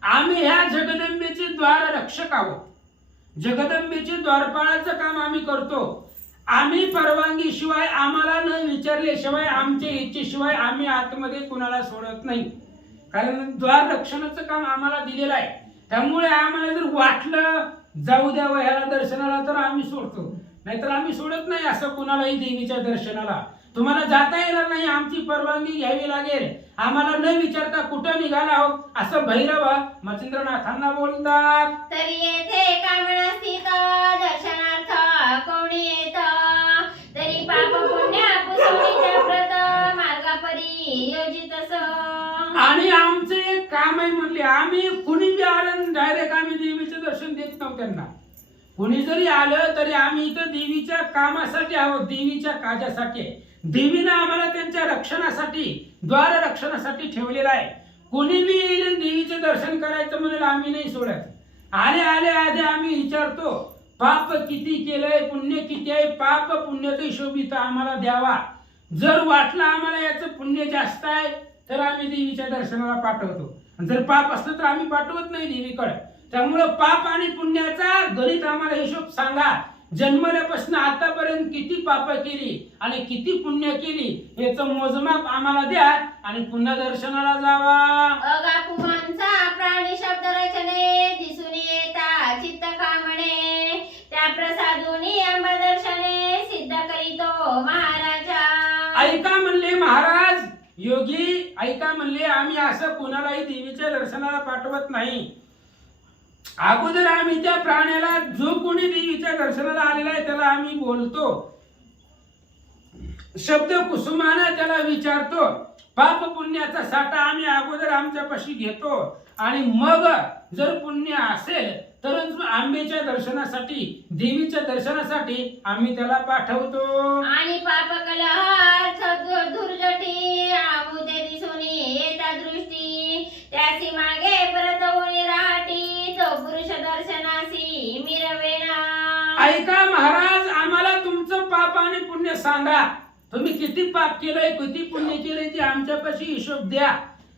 आम्ही ह्या जगदंबेचे द्वार रक्षक आहोत. जगदंबेचे द्वारपाळाचं काम आम्ही करतो. आम्ही परवानगी शिवाय, आम्हाला न विचारल्याशिवाय, आमच्या इच्छेशिवाय आम्ही आतमध्ये कुणाला सोडत नाही. कारण द्वार रक्षणाचं काम आम्हाला दिलेलं आहे. त्यामुळे आम्हाला जर वाटलं जाऊ द्यावं ह्याला दर्शनाला तर आम्ही सोडतो, नाहीतर आम्ही सोडत नाही असं कुणालाही देवीच्या दर्शनाला. तुम्हाला जाता येणार नाही, आमची परवानगी घ्यावी लागेल, आम्हाला न विचारता कुठं निघाला आहोत असं भैरव मच्छिंद्रनाथांना बोलतात. तरी येथे कामना स्थित दर्शनार्थ कोणी येत तरी पाप पुण्य पुसवणीच्या व्रत मार्गापरी योजित असं. आणि आमचं एक काम आहे म्हणले, आम्ही कुणी बी आलं डायरेक्ट आम्ही देवीचं दर्शन देत नव्हतं त्यांना. कुणी जरी आलं तरी आम्ही इथं देवीच्या कामासाठी आहोत, देवीच्या काजासाठी. देवीनं आम्हाला त्यांच्या रक्षणासाठी, द्वार रक्षणासाठी ठेवलेलं आहे. कोणी बी येईल देवीचं दर्शन करायचं म्हणून आम्ही नाही सोडत. आले आले आधी आम्ही विचारतो, पाप किती केलंय, पुण्य किती आहे, पाप पुण्याचा हिशोब इथं आम्हाला द्यावा. जर वाटलं आम्हाला याचं पुण्य जास्त आहे तर आम्ही देवीच्या दर्शनाला पाठवतो, जर पाप असलं तर आम्ही पाठवत नाही देवीकडे. त्यामुळे पाप आणि पुण्याचा गणित आम्हाला हिशोब सांगा. जन्मल्यापासून आतापर्यंत किती पाप केली आणि किती पुण्य केली याचं मोजमाप आम्हाला द्या आणि पुन्हा दर्शनाला जावा. अगापुमांचा प्राणी शब्द रचने दिसून येता चित्त कामणे त्या प्रसादुनी अंब दर्शने सिद्ध करीतो महा योगी ऐका म्हणले, आम्ही असं कुणालाही देवीच्या दर्शनाला पाठवत नाही. अगोदर आम्ही त्या प्राण्याला, जो कोणी देवीच्या दर्शनाला आलेला आहे त्याला आम्ही बोलतो, शब्द कुसुमानं त्याला विचारतो, पाप पुण्याचा साठा आम्ही अगोदर आमच्यापाशी घेतो आणि मग जर पुण्य असेल तरच आंबेच्या दर्शनासाठी, देवीच्या दर्शनासाठी आम्ही त्याला पाठवतो. आणि पाप कलह दुर्जटी आमुदे दिसुनी येता दृष्टी, त्याची मागे परत होणी राहटी, तो पुरुष दर्शनासी मिरवेना. ऐका महाराज, आम्हाला तुमचं पाप आणि पुण्य सांगा. तुम्ही किती पाप केलंय, किती पुण्य केलंय ते आमच्यापाशी हिशोब द्या.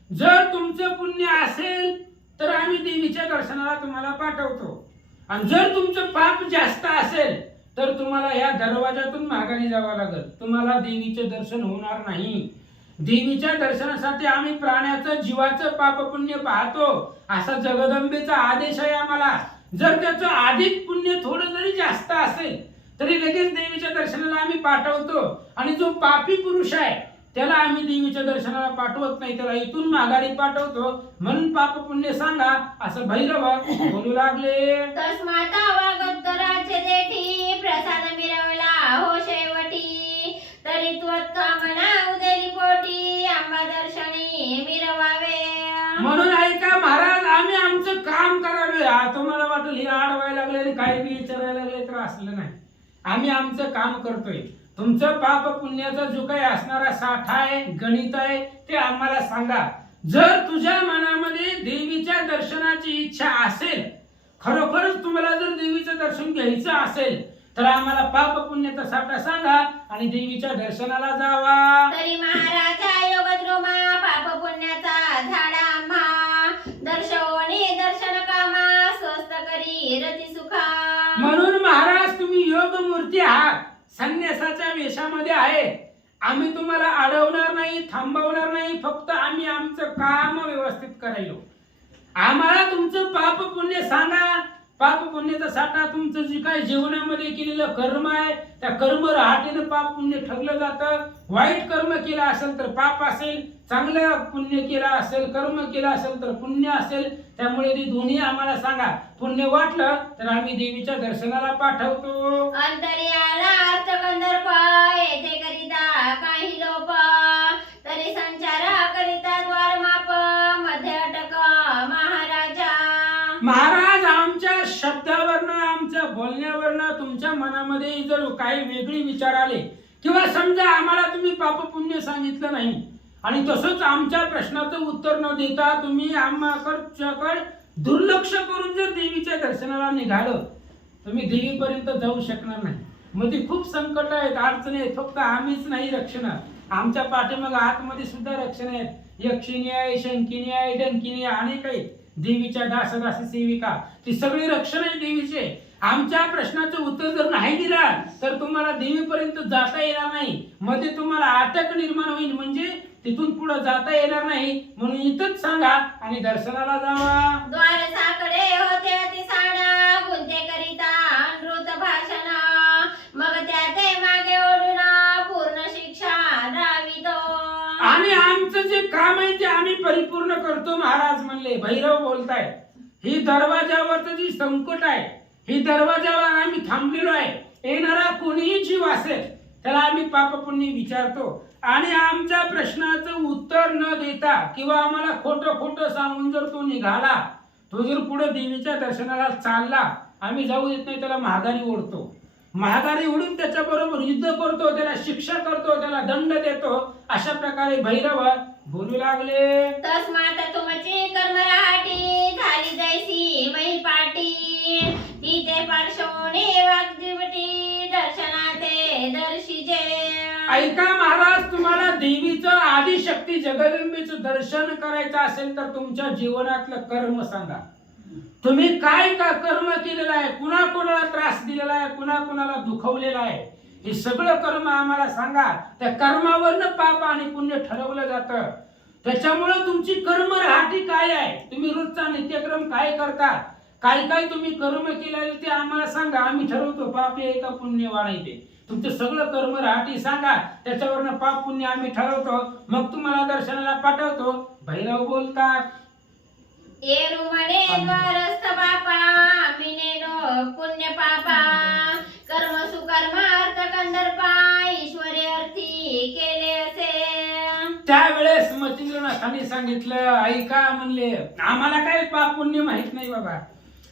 जर तुमचं पुण्य असेल तर आम्ही देवीच्या दर्शनाला तुम्हाला पाठवतो, आणि जर तुमचं पाप जास्त असेल तर तुम्हाला या दरवाजातून माघारी जावं लागेल. तुम्हाला देवीचे दर्शन होणार नाही. देवीच्या दर्शनासाठी आम्ही प्राण्याचं, जीवाचं पाप पुण्य पाहतो, असा जगदंबेचा आदेश आहे आम्हाला. जर त्याचं अधिक पुण्य थोडं जरी जास्त असेल तरी लगेच देवीच्या दर्शनाला आम्ही पाठवतो, आणि जो पापी पुरुष आहे त्याला आम्ही देवीच्या दर्शनाला पाठवत नाही, त्याला इथून माघारी पाठवतो. म्हणून पाप पुण्य सांगा, असं भैरव बोलू लागले. तस्माता वागोत्तराचे देठी, प्रसाद मिरवला हो शेवटी, तरी त्वत कामना उदेली पोटी, आंबा दर्शनी मिरवावे. म्हणून ऐका महाराज, आम्ही आमचं काम करावे. तुम्हाला वाटेल हे आडवायला लागले आणि काही बी विचारायला लागले, तर असलं नाही. आम्ही आमचं काम करतोय. तुमचं पाप पुण्याचा जो काही असणारा साठा आहे, गणित आहे, ते आम्हाला सांगा. जर तुझ्या मनामध्ये देवीच्या दर्शनाची इच्छा असेल, खरोखरच तुम्हाला जर देवीचं दर्शन घ्यायचं असेल, तर आम्हाला पाप पुण्याचा साठा सांगा आणि देवीच्या दर्शनाला जावा. तरी महाराजा योगद्रुमा, पाप पुण्याचा झाडा आम्हा, दर्शवणी दर्शन कामा, स्वस्त करी रती सुखा. म्हणून महाराज, तुम्ही योग मूर्ती आहात, संन्यासाच्या वेशामध्ये आहे. आम्ही तुम्हाला अडवणार नाही, थांबवणार नाही. फक्त आम्ही आमचं काम व्यवस्थित करायलो. आम्हाला तुमचं पाप पुण्य सांगा. पाप पुण्याचा साठा, तुमचं जे काही जीवनामध्ये केलेलं कर्म आहे, त्या कर्म रहाटीनं पाप पुण्य ठरलं जातं. वाईट कर्म केलं असेल तर पाप असेल, चांगलं पुण्य केलं असेल, कर्म केलं असेल तर पुण्य असेल. त्यामुळे ते दोन्ही आम्हाला सांगा. पुण्य वाटलं तर आम्ही देवीच्या दर्शनाला पाठवतो. अंतर्याला अर्थ गंधर्प, येथे करिता काही लोप, तरी संचार करिता द्वार माप, मध्ये अटक महाराजा. महाराज, आमच्या शब्दावरनं, आमच्या बोलण्यावरनं तुमच्या मनामध्ये जर काही वेगळी विचार आले, किंवा समजा आम्हाला तुम्ही पाप पुण्य सांगितलं नाही आणि तसंच आमच्या प्रश्नाचं उत्तर न देता तुम्ही आम्हाकडे दुर्लक्ष करून जर देवीच्या दर्शनाला निघालं, तुम्ही देवीपर्यंत जाऊ शकणार नाही. मग ती खूप संकट आहेत, अडचणी आहेत. फक्त आम्हीच नाही रक्षण, आमच्या पाठीमाग आतमध्ये सुद्धा रक्षण आहेत. यक्षिणी आहे, शंकिनी आहे, डंकिनी आहे, अनेक आहेत. देवीच्या दासदासी सेविका, ती सगळी रक्षण आहे देवीचे. आमच्या प्रश्नाचं उत्तर जर नाही दिला तर तुम्हाला देवीपर्यंत जाता येणार नाही. मध्ये तुम्हाला अटक निर्माण होईल, म्हणजे तिथून पुढे जाता येणार नाही. म्हणून इथंच सांगा आणि दर्शनाला जावा. द्वार साकडे होते अति साडा, गुंते करिता अनृत भाषण, मग त्याते मागे ओढून पूर्ण शिक्षा द्रावितो. आणि आमचं जे काम आहे ते आम्ही परिपूर्ण करतो महाराज म्हणले. भैरव बोलताय, ही दरवाजावरचं जी संकट आहे, ही दरवाजावर आम्ही थांबलेलो आहे. येणारा कोणीही जीव असेल त्याला आम्ही पाप पुण्य विचारतो, आणि आमच्या प्रश्नाचं उत्तर न देता किंवा आम्हाला खोटं खोटं सांगून जर तो निघाला, तो जर पुढे देवीच्या दर्शनाला चालला, आम्ही जाऊ देत नाही, त्याला महागारी ओढतो. महागारी ओढून त्याच्याबरोबर युद्ध करतो, त्याला शिक्षा करतो, त्याला दंड देतो. अशा प्रकारे भैरव बोलू लागले. तस्मात तुमची कर्मराटी, झाली जैसी महिपाटी, तिथे पार्श्वने वागदिवटी, दर्शनाते दर्शिजे. ऐका महाराज, तुम्हाला देवीचं आदिशक्ती जगदंबेचं दर्शन करायचं असेल तर तुमच्या जीवनातलं कर्म सांगा. तुम्ही काय का कर्म केलेलं आहे, कुणा कोणाला त्रास दिलेला आहे, कुणा कोणाला दुखवलेला आहे, हे सगळं कर्म आम्हाला सांगा. त्या कर्मावरनं पाप आणि पुण्य ठरवलं जातं. त्याच्यामुळे तुमची कर्म राहटी काय आहे, तुम्ही रोजचा नित्यक्रम काय करता, काय काय तुम्ही कर्म केलेले ते आम्हाला सांगा. आम्ही ठरवतो पाप आहे का पुण्यवान आहे ते. तुमचं सगळं कर्म राहटी सांगा, त्याच्यावरनं पाप पुण्य आम्ही ठरवतो, मग तुम्हाला दर्शनाला पाठवतो. भैरव बोलतात, येरू म्हणे द्वारस्थ बापा, मिनेनो पुण्य पापा, कर्म सुकर्म अर्थ कंदर्पा, ईश्वरी अर्थी केले असे. त्यावेळेस मच्छिंद्रनाथांनी सांगितलं, ऐका म्हणले, आम्हाला काय पाप पुण्य माहित नाही बाबा,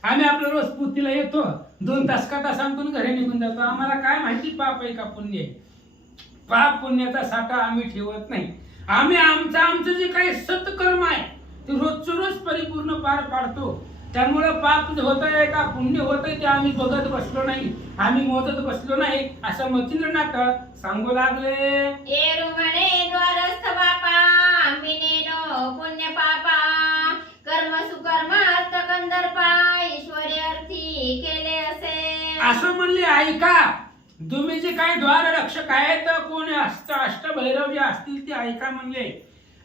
आम्ही आपलं रोज पुतीला येतो, 2 तास कथा सांगतो घरी निघून जातो, आम्हाला काय माहिती पाप आहे का पुण्य आहे. पाप पुण्याचा साठा आम्ही ठेवत नाही, आम्ही आमचं जे काही सत्कर्म आहे ते रोजचं रोज परिपूर्ण पार पाडतो. त्यामुळं पाप होतंय का पुण्य होतंय ते आम्ही बघत बसलो नाही, आम्ही मोजत बसलो नाही, असं मच्छिंद्रनाथ सांगू लागले. येरू म्हणे द्वारस्थ बापा, मिनेनो पुण्य पापा, कर्म सुकर्म अर्थ कंदर्पा, ईश्वरी अर्थी केले असे. असं म्हणले, ऐका तुम्ही जे काही द्वार रक्षक आहेत, कोण अष्टभैरव जे असतील ते ऐका म्हणले,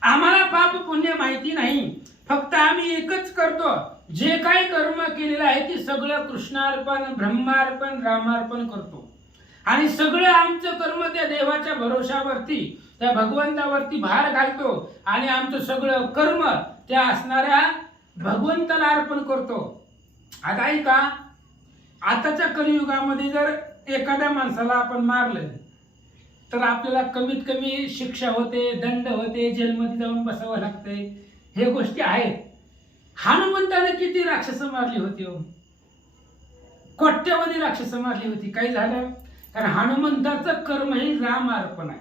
आम्हाला पाप पुण्य माहिती नाही, फक्त आम्ही एकच करतो, जे काही कर्म केलेलं आहे ते सगळं कृष्णार्पण, ब्रह्मार्पण, रामार्पण करतो. आणि सगळं आमचं कर्म त्या देवाच्या भरोशावरती, त्या भगवंतावरती भार घालतो आणि आमचं सगळं कर्म त्या असणाऱ्या भगवंताला अर्पण करतो. आता ऐका, आताच्या कलियुगामध्ये जर एखाद्या माणसाला आपण मारलं तर आपल्याला कमीत कमी शिक्षा होते, दंड होते, जेलमध्ये जाऊन बसावं लागतंय, हे गोष्टी आहेत. हनुमंताने किती राक्षस मारली होती हो, कोट्यवधी राक्षस मारली होती. काय झालं? कारण हनुमंताचं कर्म हे राम अर्पण आहे.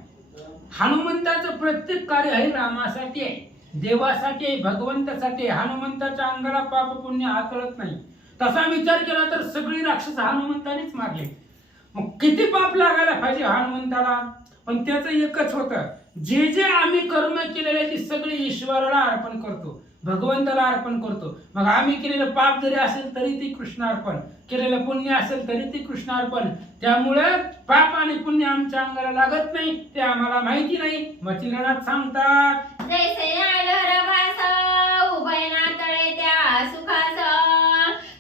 हनुमंताचं प्रत्येक कार्य हे रामासाठी आहे, देवासाठी आहे, भगवंतासाठी आहे. हनुमंताच्या अंगाला पाप पुण्य हातळत नाही. तसा विचार केला तर सगळी राक्षस हनुमंतानेच मारले. मग किती पाप लागायला पाहिजे हनुमंताला? पण त्याचं एकच होतं, जे जे आम्ही कर्म केलेले ते सगळे ईश्वराला अर्पण करतो, भगवंताला अर्पण करतो. मग आम्ही केलेलं पाप जरी असेल तरी ते कृष्णार्पण, केलेलं पुण्य असेल तरी ते कृष्णार्पण. त्यामुळे पाप आणि पुण्य आमच्या अंगाला लागत नाही, ते आम्हाला माहिती नाही. मच्छिंद्रनाथ सांगतात, जैसे आलं भास उभय नातळे त्या सुखास,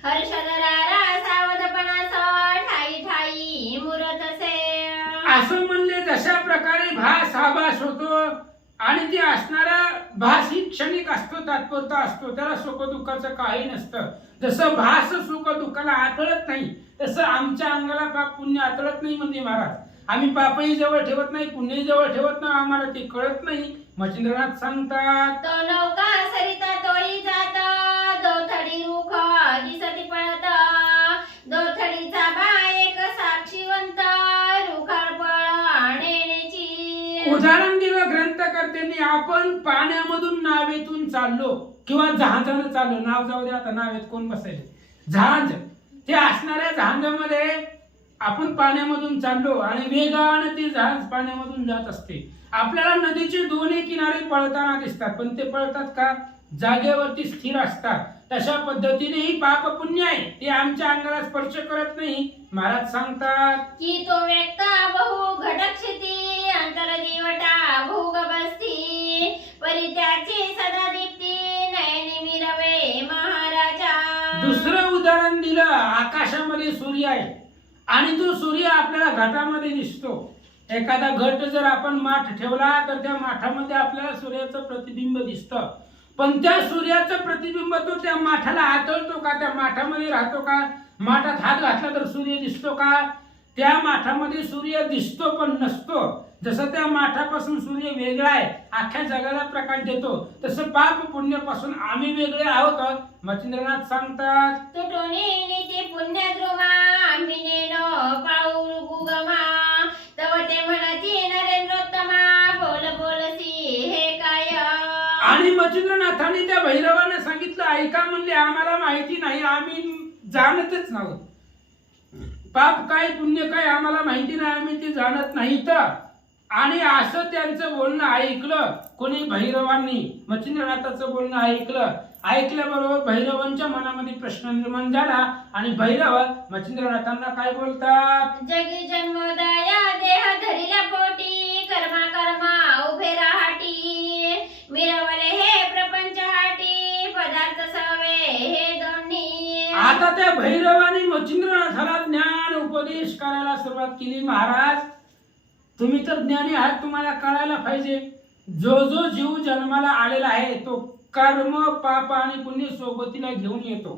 हर्षदरारा सावधपणास, ठाई ठाई मुरतसे. असं म्हणले, जशा प्रकारे भास हा भास होतो आणि ते असणारा भास ही क्षणिक असतो, तात्पुरता असतो, त्याला सुख दुःखाचं काही नसतं. जसं भास सुख दुःखाला आतळत नाही, तसं आमच्या अंगाला पाप पुण्य आतळत नाही म्हणजे महाराज. आम्ही पापही जवळ ठेवत नाही, पुण्यही जवळ ठेवत नाही, आम्हाला ते कळत नाही. मच्छिंद्रनाथ सांगतात, तो नौका सरिता तोही जात, दोथडी रुख दिसती पळत, दोथडीचा बायक साक्षीवंत, रुखाळ पळ नेण्याची. उदाहरण दिलं ग्रंथकर्त्यांनी, आपण पाण्यामधून नावेतून चाललो किंवा जहाजानं चाललो, नाव जाऊ दे, आता नावेत कोण बसायले, जहाज, ते असणाऱ्या जहाजामध्ये आपण पाण्यामधून चाललो आणि वेगाने ते जहाज पाण्यामधून जात असते. आपल्याला नदीचे दोन्ही किनारे पळताना दिसतात, पण ते पळतात का? जागेवरती स्थिर असतात. तशा पद्धतीने ही पाप पुण्य आहे, ते आमच्या अंगाला स्पर्श करत नाही. महाराज सांगतात की तो व्यक्त बहु घटक्षिती, अंतरजीवटा भोग बसती, परित्याची सदा दीप्ती, नयनी मिरवे महाराजा. दुसरं उदाहरण दिलं, आकाशामध्ये सूर्य आहे आणि तो सूर्य आपल्याला घाटामध्ये दिसतो. एखादा घट जर आपण माठ ठेवला तर त्या माठामध्ये आपल्याला सूर्याचं प्रतिबिंब दिसतं, पण त्या सूर्याचं प्रतिबिंब तो त्या माठाला आतळतो का? त्या माठामध्ये राहतो का? माठात हात घातला तर सूर्य दिसतो का? त्या माठामध्ये सूर्य दिसतो पण नसतो. जसं त्या माठापासून सूर्य वेगळा आहे, अख्ख्या जगाला प्रकाश देतो, तसं पाप पुण्यापासून आम्ही वेगळे आहोत. मच्छिंद्रनाथ सांगतात, तुटोनी नीती पुण्य द्रुमा, मिनेनो पाऊल गुगमा, तव ते म्हणती नरेंद्रोत्तमा, बोल बोलसी हे काय. आणि मच्छिंद्रनाथांनी त्या भैरवाने सांगितलं, ऐका म्हणले, आम्हाला माहिती नाही, आम्ही जाणतच नाहीत. पाप काय पुण्य काय आम्हाला माहिती नाही, आम्ही ते जाणत नाहीत. आणि असं त्यांचं बोलणं ऐकलं कोणी? भैरवांनी मच्छिंद्रनाथाचं बोलणं ऐकलं. ऐकल्याबरोबर भैरवांच्या मनामध्ये प्रश्न निर्माण झाला आणि भैरव मच्छिंद्रनाथांना काय बोलतात, जगी जन्मोदया देह धरिला पोटी, कर्मा कर्मा उभे राहाटी, मिरवले हे प्रपंच हाटी, पदार्थ सवे हे दोन्ही. आता त्या भैरवानी मच्छिंद्रनाथाला ज्ञान उपदेश करायला सुरुवात केली. महाराज तुम्ही तर ज्ञानी आहात, तुम्हाला कळायला पाहिजे जो जो जीव जन्माला आलेला आहे तो कर्म पाप आणि पुण्य सोबतीला घेऊन येतो.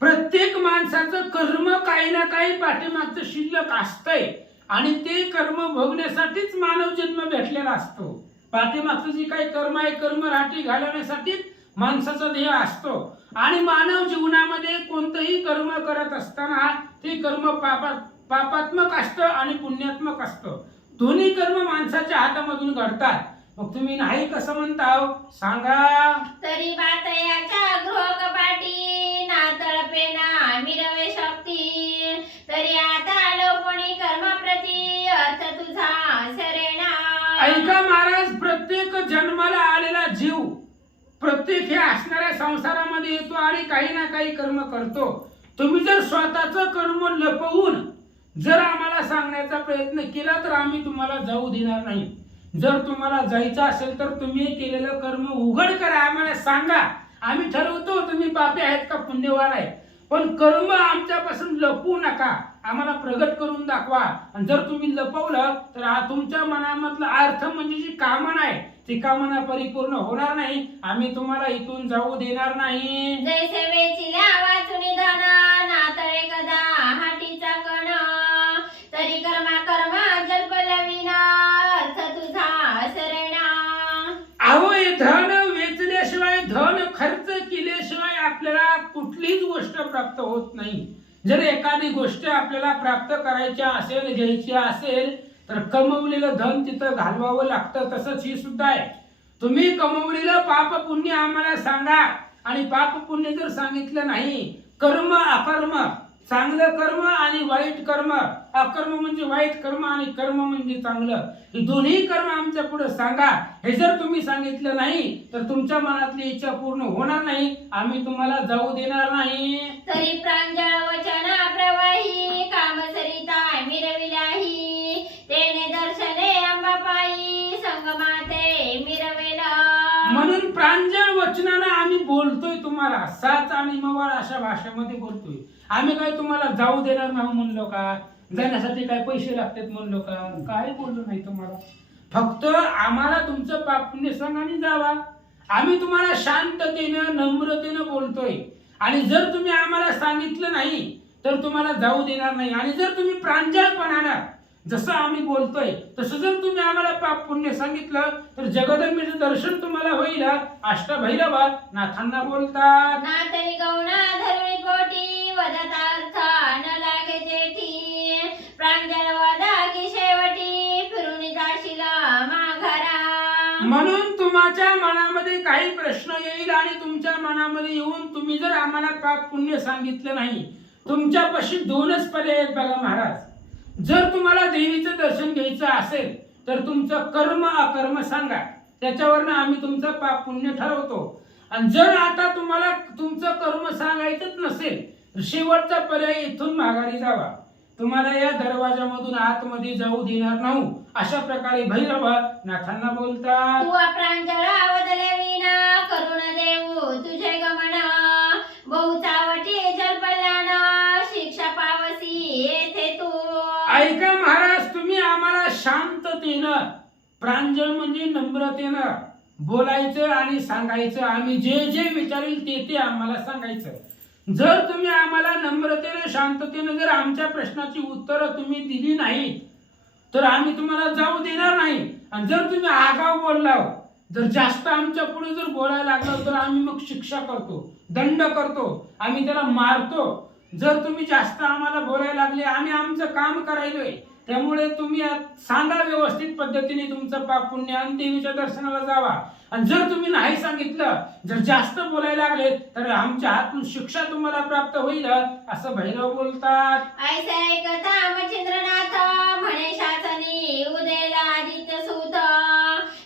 प्रत्येक माणसाचं कर्म काही ना काही पाठीमागचं शिल्लक असतंय आणि ते कर्म भोगण्यासाठीच मानव जन्म भेटलेला असतो. पाठीमागचं जे काही कर्म आहे कर्म राठी घालवण्यासाठीच माणसाचा देह असतो आणि मानव जीवनामध्ये कोणतंही कर्म करत असताना ते कर्म पापात्मक असतं आणि पुण्यात्मक असतं. दोन्ही कर्म माणसाच्या हातामधून घडतात. मग तुम्ही नाही कसं म्हणता सांगा. तरी बातयाच्या गृह कपाटी ना तळपे ना मिरवे शक्ती, तरी आता लोपणी कर्माप्रती अर्थ तुझा सरेना. ऐका महाराज, प्रत्येक जन्माला आलेला जीव प्रत्येक हे असणाऱ्या संसारामध्ये येतो आणि काही ना काही कर्म करतो. तुम्ही जर स्वतःचं कर्म लपवून जर आम्हाला सांगण्याचा प्रयत्न केला तर आम्ही तुम्हाला जाऊ देणार नाही. जर तुम्हाला जायचं असेल तर तुम्ही केलेलं कर्म उघड करा, आम्हाला सांगा. आम्ही ठरवतो तुम्ही पापी आहेत का पुण्यवान आहे, पण कर्म आमच्यापासून लपवू नका, आम्हाला प्रगट करून दाखवा. आणि जर तुम्ही लपवलं तर तुमच्या मनामधला अर्थ म्हणजे जी कामना आहे ती कामना परिपूर्ण होणार नाही. आम्ही तुम्हाला इथून जाऊ देणार नाही. जैसे वेचिल्या वाचुनी धन ना तळे कदा हाटीचा कण, तरी कर्मा कर्मा जल्पलविना अर्थ तुझा सरेना. अहो हे धन वेचल्याशिवाय धन खर्च केल्याशिवाय आपल्याला कुठलीच गोष्ट प्राप्त होत नाही. जर एखादी गोष्ट आपल्याला प्राप्त करायची असेल घ्यायची असेल तर कमवलेलं धन तिथं घालवावं लागतं. तसंच ही सुद्धा आहे. तुम्ही कमवलेलं पाप पुण्य आम्हाला सांगा आणि पाप पुण्य जर सांगितलं नाही, कर्म अकर्म, चांगलं कर्म आणि वाईट कर्म, अकर्म म्हणजे वाईट कर्म आणि कर्म म्हणजे चांगलं, हे दोन्ही कर्म आमच्या पुढे सांगा. हे जर तुम्ही सांगितलं नाही तर तुमच्या मनातली इच्छा पूर्ण होणार नाही, आम्ही तुम्हाला जाऊ देणार नाही. तरी प्रांजळ वचना प्रवाही कामसरिता मिरविल्याही, तेने दर्शने अंबापायी संगमाते मिरवेला. म्हणून प्रांजळ वचनानं आम्ही बोलतोय तुम्हाला, साच आणि मवाळ अशा भाषेमध्ये बोलतोय. आम्ही काय तुम्हाला जाऊ देणार नाही म्हणलो का? जाण्यासाठी काय पैसे लागतात म्हणलो का? काय बोललो नाही तुम्हाला. फक्त आम्हाला तुमचं पाप पुण्य सांगा आणि जावा. आम्ही तुम्हाला शांततेनं नम्रतेनं बोलतोय आणि जर तुम्ही आम्हाला सांगितलं नाही तर तुम्हाला जाऊ देणार नाही. आणि जर तुम्ही प्रांजळपणानं जसं आम्ही बोलतोय तसं जर तुम्ही आम्हाला पाप पुण्य सांगितलं तर जगदंबेचं दर्शन तुम्हाला होईल. अष्टभैरवा नाथांना बोलतात. ना तरी गौना धरुणी पोटी वदता अर्थ न लागे जेठी, प्रांजळ वदा की शेवटी फिरून जाशील माघारा. म्हणून तुमच्या मनामध्ये काही प्रश्न येईल आणि तुमच्या मनामध्ये येऊन तुम्ही जर आम्हाला पाप पुण्य सांगितलं नाही, तुमच्यापाशी दोनच पर्याय आहेत बघा महाराज. जर तुम्हाला देवीचं दर्शन घ्यायचं असेल तर तुमचं कर्म अकर्म सांगा, त्याच्यावरनं आम्ही तुमचं पाप पुण्य ठरवतो. आणि जर आता तुम्हाला तुमचं कर्म सांगायचंच नसेल तर शेवटचा पर्याय इथून माघारी जावा, तुम्हाला या दरवाजामधून आतमध्ये जाऊ देणार नाही. अशा प्रकारे भैरव नाथांना बोलतात. तू प्रांजळा वदले विना करुण देऊ तुझे गमन, बहुचावटी जलपल्यान शिक्षा पावसी येथे तू. ऐका महाराज, तुम्ही आम्हाला शांततेनं, प्रांजळ म्हणजे नम्रतेनं बोलायचं आणि सांगायचं. आम्ही जे जे विचारेल ते ते आम्हाला सांगायचं. जर तुम्ही आम्हाला नम्रतेनं शांततेनं जर आमच्या प्रश्नाची उत्तरं तुम्ही दिली नाही तर आम्ही तुम्हाला जाऊ देणार नाही. आणि जर तुम्ही आगाव बोलला, जर जास्त आमच्या पुढे जर बोलायला लागलो तर आम्ही मग शिक्षा करतो, दंड करतो, आम्ही त्याला मारतो. जर तुम्ही जास्त आम्हाला बोलायला लागले, आम्ही आमचं काम करायलोय, त्यामुळे तुम्ही सांगा व्यवस्थित पद्धतीने तुमचं पाप पुण्य आणि देवीच्या दर्शनाला जावा. आणि जर तुम्ही नाही सांगितलं, जर जास्त बोलायला लागले तर आमच्या हातून शिक्षा तुम्हाला प्राप्त होईल, असं भैरव बोलतात. ऐसे ऐकता मच्छिंद्रनाथ म्हणे शासनी उदेला आदित्य सूत,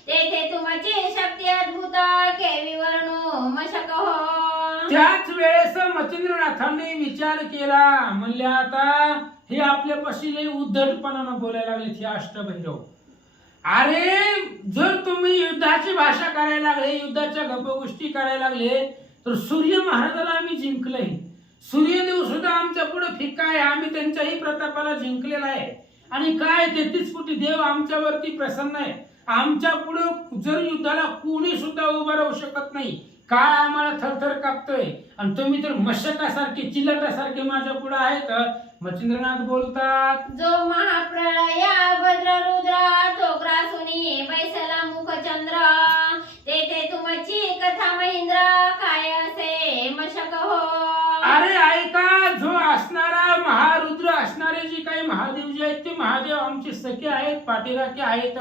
तेथे तुमची शक्ती अद्भुत केवी वर्णू मशक हो. त्याच वेळेस मच्छिंद्रनाथांनी विचार केला, म्हणले आता हे आपल्यापाशी लई उद्धटपणानं बोलायला लागले हे अष्टभैरव. अरे जर तुम्ही युद्धाची भाषा करायला लागले, युद्धाच्या गप्पगोष्टी करायला लागले तर सूर्य महाराजाला आम्ही जिंकलंय, सूर्यदेव सुद्धा आमच्या पुढे फिक्का आहे. आम्ही त्यांच्याही प्रतापाला जिंकलेला आहे. आणि काय 33 कोटी देव आमच्यावरती प्रसन्न आहे. आमच्या पुढे जर युद्धाला कोणी सुद्धा उभं राहू शकत नाही. काळ आम्हाला थरथर कापतोय आणि तुम्ही तर मशकासारखे चिलटासारखे माझ्या पुढे आहेत. मच्छिंद्रनाथ बोलतात, जो महाप्रलया भद्र रुद्र तो ग्रासुनी बैसला मुखचंद्र तेथे तुमची कथा महेंद्र काय असे मशक हो. अरे ऐका, जो असणारा महारुद्र असणारे जे काही महादेव जे आहेत ते महादेव आमचे सखे आहेत, पाठीराखे आहेत.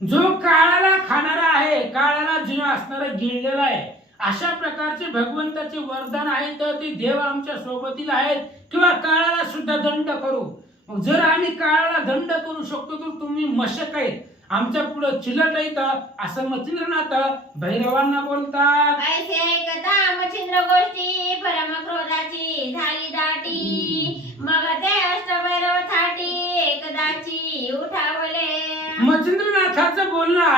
जो काळाला खाणारा आहे, काळाला जो असणारा गिळलेला आहे, अशा प्रकारचे भगवंताचे वरदान आहे. तर ते देव आमच्या सोबतीला आहेत किंवा काळाला सुद्धा दंड करू. मग जर आम्ही काळाला दंड करू शकतो तर तुम्ही मशक आहेत, आमच्या पुढे चिलट आहेत, असं मच्छिंद्रनाथ भैरवांना बोलतात. ऐसे ऐकता मच्छिंद्र गोष्टी परम क्रोधाची झाली दाटी मग ते अष्टभैरव थाटी एकदाची उठावले. मच्छिंद्रनाथाचं बोलणं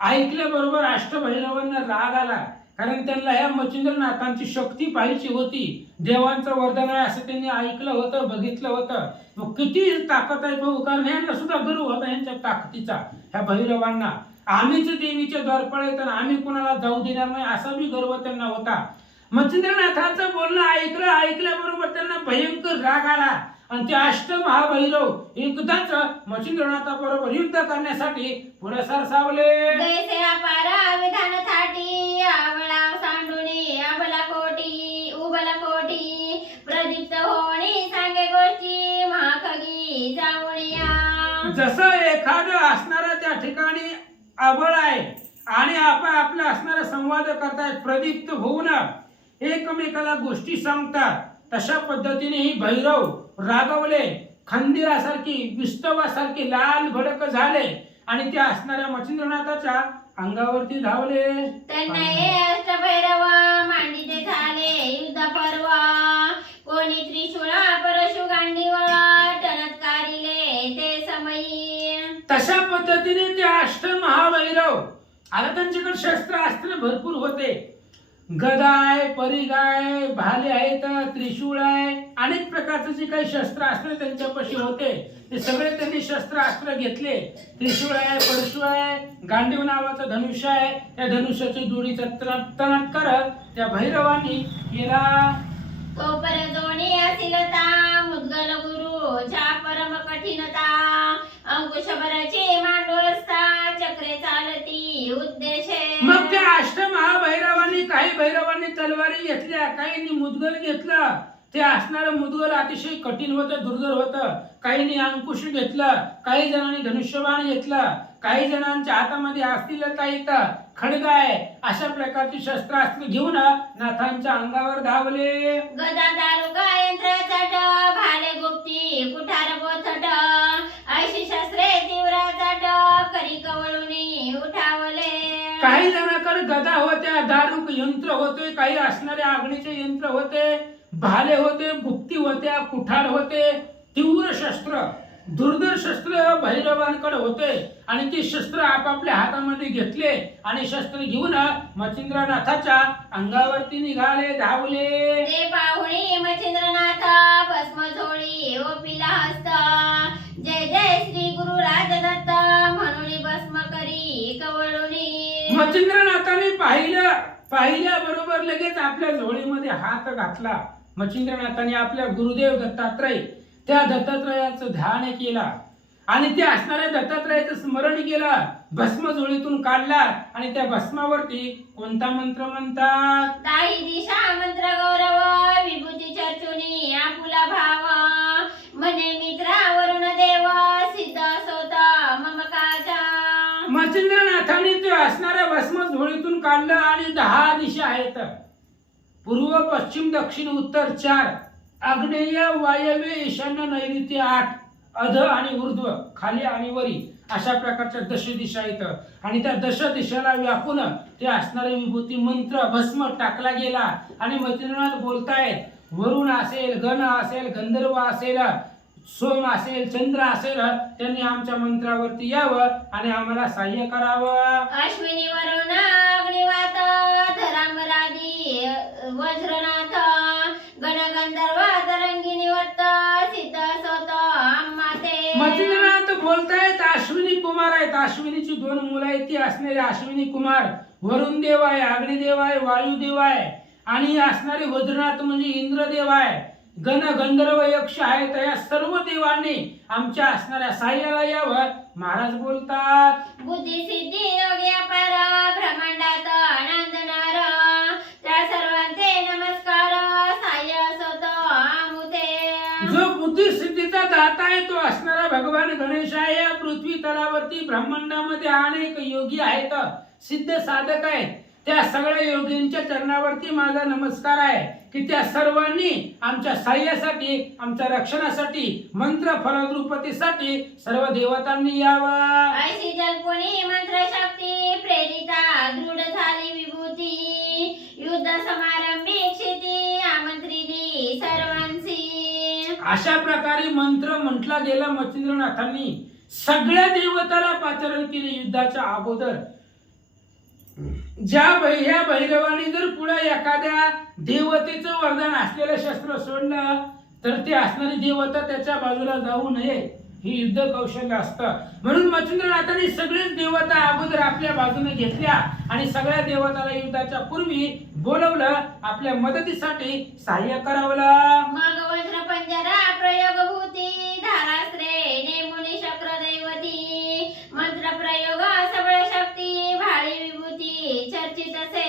ऐकलं बरोबर अष्टभैरवांना राग आला. कारण त्यांना ह्या मच्छिंद्रनाथांची शक्ती पाहिजे होती. देवांचं वरदान आहे असं त्यांनी ऐकलं होतं, बघितलं होतं. मग किती ताकद आहे बघू, कारण यांना सुद्धा गर्व होता यांच्या ताकदीचा. ह्या भैरवांना आम्हीच देवीचे द्वारपाळ आहेत आणि आम्ही कोणाला जाऊ देणार नाही असा बी गर्व त्यांना होता. मच्छिंद्रनाथाचं बोलणं ऐकल्याबरोबर त्यांना भयंकर राग आला आणि ते अष्टमहाभैरव एकदाच मच्छिंद्रनाथाबरोबर युद्ध करण्यासाठी पुढे सरसावले. जैसे अपारा विधान थाटी आवळा सांडुनी अबला कोटी उबला कोटी प्रदीप्त होणी सांगे गोष्टी महाखगी जाऊनिया. जसं एखादं असणारा त्या ठिकाणी अबळ आहे आणि आपण आपला असणारा संवाद करतायत, प्रदीप्त होऊन एकमेकाला गोष्टी सांगतात, तशा पद्धतीने ही भैरव रागवले, खंदिरासारखी विस्तवासारखे लाल भडक झाले आणि ते असणाऱ्या मच्छिंद्रनाथाच्या अंगावरती धावले. त्यांना हे अष्टभैरव मांडीते झाले युद्ध पर्व कोणी त्रिशूळा परशु गांडीवळा टणत्कारिले ते समयी. तशा पद्धतीने ते अष्टमहाभैरव आता त्यांच्याकडे शस्त्र अस्त्र भरपूर होते. गदा आहे, परिघ आहे, भाले आहेत, त्रिशूळ आहे, अनेक प्रकारचे जे काही शस्त्र अस्त्र त्यांच्यापाशी होते ते सगळे त्यांनी शस्त्र अस्त्र घेतले. त्रिशूळ आहे, परशु आहे, गांडीव नावाचं धनुष्य आहे. त्या धनुष्याची दोरीचा तणाट करत त्या भैरवांनी केला. तो परजोणी असिलता मुद्गल गुरुच्या परम कठीणता अंकुशभराचे मांडोळस्ता चक्रे चालती उद्देशे. मग त्या अष्टमहाभैरवांनी काही भैरवांनी तलवारी घेतल्या, काहींनी मुद्गल घेतलं. ते असणारं मुद्गल अतिशय कठीण होतं, दुर्धर होतं. काहींनी अंकुश घेतलं, काही जणांनी धनुष्यबाण घेतलं, काही जणांच्या हातामध्ये अस्थिलता येतं, खड्ग आहे. अशा प्रकारची शस्त्रास्त्र घेऊन नाथांच्या अंगावर धावले. गदा दारुका यंत्र चट भाले गुप्ती कुठार बोथट ऐशी शस्त्रे तीव्र चट करी कवळुनी उठावले. काही जणांकडे गदा होत्या, दारुक यंत्र होते, काही असणारे आग्नीचे यंत्र होते, भाले होते, गुप्ती होत्या, कुठार होते, तीव्र शस्त्र दुर्धर शस्त्र भैरवांकडे होते. आणि ते शस्त्र आपापल्या हातामध्ये घेतले आणि शस्त्र घेऊन मच्छिंद्रनाथाच्या अंगावरती निघाले, धावले. ते पाहुणी मच्छिंद्रनाथ भस्म झोळी ओपिला हस्त जय जय श्री गुरु राजदत्त म्हणून भस्म करी कवळुनी. मच्छिंद्रनाथाने पाहिल्या बरोबर लगेच आपल्या झोळीमध्ये हात घातला. मच्छिंद्रनाथाने आपल्या गुरुदेव दत्तात्रय त्या दत्तात्रयाचं ध्यान केला आणि ते असणाऱ्या दत्तात्रयाचं स्मरण केलं. भस्म झोळीतून काढला आणि त्या भस्मावरती कोणता मंत्र म्हणतात? ताही दिशा मंत्र गौरव विभूती चर्चुनी आपुला भाव म्हणे मित्रा वरुण देव सिद्ध सोत ममकाचा. मच्छिंद्रनाथाने ते असणाऱ्या भस्म झोळीतून काढलं आणि 10 दिशा आहेत. पूर्व, पश्चिम, दक्षिण, उत्तर 4, आग्नेय, वायव्य, ईशान्य, नैऋत्य 8, अध आणि ऊर्ध्व, खाली आणि वरी, अशा प्रकारच्या 10 दिशा आहेत. आणि त्या 10 दिशाला व्यापून ते असणारे विभूती मंत्र भस्म टाकला गेला. आणि मच्छिंद्रनाथ बोलतायत, वरुण असेल, गण असेल, गंधर्व असेल, सोम असेल, चंद्र असेल, त्यांनी आमच्या मंत्रावरती यावं आणि आम्हाला सहाय्य करावं. अश्विनी वरुण अग्निवात धरामरादी वज्रनाथ बोलतायत अश्विनी कुमार आहेत. अश्विनीची 2 मुलं आहेत, ती असणारे अश्विनी कुमार. वरुण देव आहे, अग्निदेव आहे, वायुदेव आहे आणि असणारे वज्रनाथ म्हणजे इंद्रदेव आहे. गण गंधर्व यक्ष आहेत. या सर्व देवांनी आमच्या असणाऱ्या साह्याला यावं. महाराज बोलतात बुद्धी सिद्धी योगी अपार ब्रह्मांडात आनंदनार त्या सर्वांचे नमस्कार साह्य असोत आमुते. जो बुद्धी सिद्धीचा दाता आहे तो असणारा भगवान गणेश आहे. या पृथ्वी तलावरती ब्रह्मांडामध्ये अनेक योगी आहेत, सिद्ध साधक आहेत. त्या सगळ्या योगींच्या चरणावरती माझा नमस्कार आहे की त्या सर्वांनी आमच्या साह्यासाठी, आमच्या रक्षणासाठी, मंत्र फलद्रुपतीसाठी सर्व देवतांनी यावं. ऐशी जल्पोनी मंत्र शक्ती प्रेरिता दृढ झाली विभूती युद्ध समारंभी क्षिती आमंत्रिली सर्वांची. अशा प्रकारे मंत्र म्हटला गेला. मच्छिंद्रनाथांनी सगळ्या देवताला पाचारण केले युद्धाच्या अगोदर. ह्या भैरवानी जर पुढे एखाद्या देवतेचं वरदान असलेलं शस्त्र सोडलं तर ते असणारी देवता त्याच्या बाजूला जाऊ नये, ही युद्ध कौशल्य असतं. म्हणून मच्छिंद्रनाथांनी सगळेच देवता अगोदर आपल्या बाजूने घेतल्या आणि सगळ्या देवताला युद्धाच्या पूर्वी बोलवलं, आपल्या मदतीसाठी सहाय्य करावलं. मग वज्र पंजरा प्रयोग भूती धारास्त्रे नेमुनी शक्र दैवती मंत्र प्रयोग सबळ शक्ती भाळी विभूती चर्चित असे.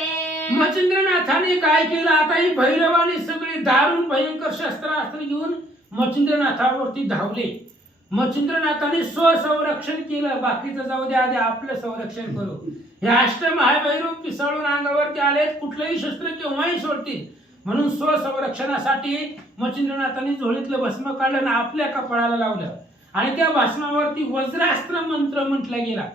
मच्छिंद्रनाथाने काय केलं, आता ही भैरवानी सगळी दारुण भयंकर शस्त्रास्त्र घेऊन मच्छिंद्रनाथावरती धावले. मच्छिंद्रनाथाने स्वसंरक्षण केलं. बाकीचं जाऊ दे, आधी आपलं संरक्षण करू. हे अष्टमहाभैरव पिसाळून अंगावरती आले, कुठलंही शस्त्र केव्हाही सोडतील. म्हणून स्वसंरक्षणासाठी मच्छिंद्रनाथांनी झोळीतलं भस्म काढलं आणि आपल्या कपाळाला लावलं आणि त्या भस्मावरती वज्रास्त्र मंत्र म्हटला गेला.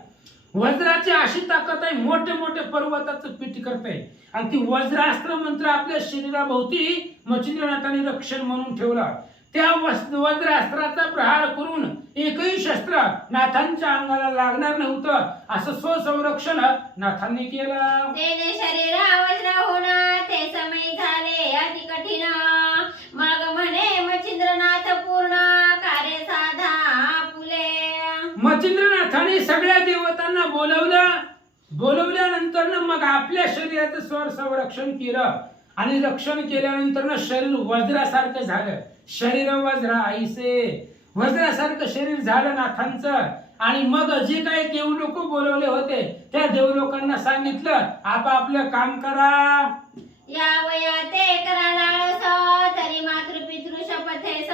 वज्राची अशी ताकद आहे, मोठे मोठे पर्वताचं पीठ करते आणि ती वज्रास्त्र मंत्र आपल्या शरीराभोवती मच्छिंद्रनाथांनी रक्षण म्हणून ठेवला. त्या वज्रास्त्राचा प्रहार करून एकही शस्त्र नाथांच्या अंगाला लागणार नव्हतं, असं स्वसंरक्षण नाथांनी केलं. तेने शरीरा वज्र होणं ते समय झाले अति कठीण मग म्हणे मच्छिंद्रनाथ पूर्ण कार्य साधा फुले. मच्छिंद्रनाथाने सगळ्या देवतांना बोलवल्यानंतर मग आपल्या शरीराचं स्वर संरक्षण केलं आणि रक्षण केल्यानंतर शरीर वज्रासारखं झालं. शरीर वज्र आईसे वज्रासारखं शरीर झालं नाथांचं. आणि मग जे काही देवलोक बोलवले होते त्या देवलोकांना सांगितलं आपापलं काम करा. या वया ते करा लाळस तरी मातृपितृ शपथेस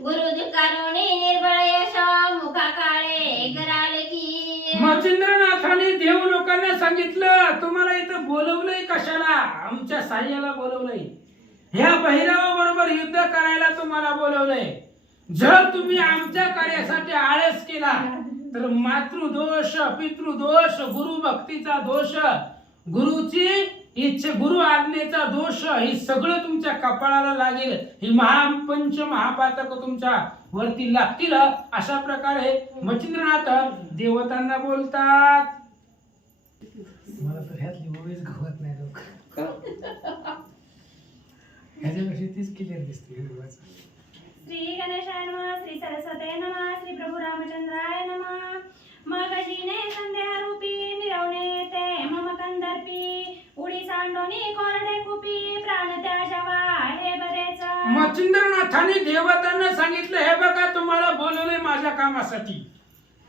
गुरु धिकारोनी निर्बळ यश मुखा काळे कराल की. मच्छिंद्रनाथाने देवलोकांना सांगितलं तुम्हाला इथं बोलवलंय कशाला, आमच्या साह्याला बोलवलंय, ह्या भैरवाबरोबर युद्ध करायला तुम्हाला बोलवलंय. जर तुम्ही आमच्या कार्यासाठी आळस केला तर मातृदोष, पितृदोष, गुरु भक्तीचा दोष, गुरुची इच्छा, गुरु आज्ञेचा दोष, हे सगळं तुमच्या कपाळाला लागेल. ही महापंच महापातक तुमच्या वरती लागतील. अशा प्रकारे मच्छिंद्रनाथ देवतांना बोलतात. मला तर ह्यातली ओळीच गवत नाही लोक ह्याच्यापेक्षा तीच क्लिअर दिसते. श्री गणेशाय नमः श्री सरस्वते नमः श्री प्रभू रामचंद्राय नमः. मग जीने संध्या रूपी मिरवणे ते मम कंदर्पी उडी सांडोनी कोरडे कुपी प्राण त्याजावा हे बरेच. मच्छिंद्रनाथाने देवतांना सांगितलं हे बघा तुम्हाला बोलवलंय माझ्या कामासाठी,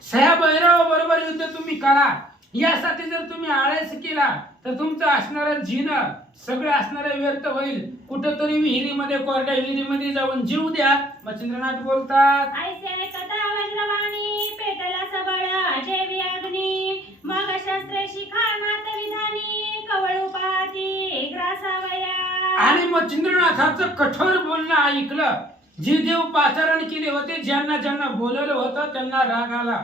सह्या भैरवा बरोबर युद्ध तुम्ही करा. यासाठी जर तुम्ही आळस केला तर तुमचं असणारं जीणं सगळं असणारं व्यर्थ होईल. कुठंतरी विहिरीमध्ये, कोरड्या विहिरीमध्ये जाऊन जीव द्या. मच्छिंद्रनाथ बोलतात ऐसे कथा वज्रवाणी पेटला सबळ जेवी अग्नी मग शस्त्रे शिखा नाथ विधानी कवळू पाती ग्रासावया. आणि मच्छिंद्रनाथाचं कठोर बोलणं ऐकलं. जे देव पाचारण केले होते, ज्यांना ज्यांना बोलवलं होतं त्यांना राग आला.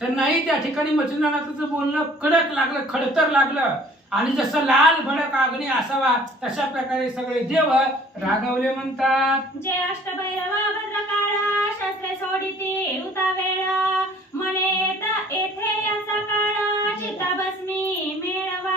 त्यांनाही त्या ठिकाणी मच्छिंद्रनाथाचं बोलणं कडक लागलं, खडतर लागलं. आणि जसं लाल भडक अग्नी असावा तशा प्रकारे सगळे देव रागावले. म्हणतात जे अष्टभैरवा भद्रकाळ शस्त्रे सोडिती उता वेळ म्हणे येथे याचा काळ चित्ताभस्मी मेळवा.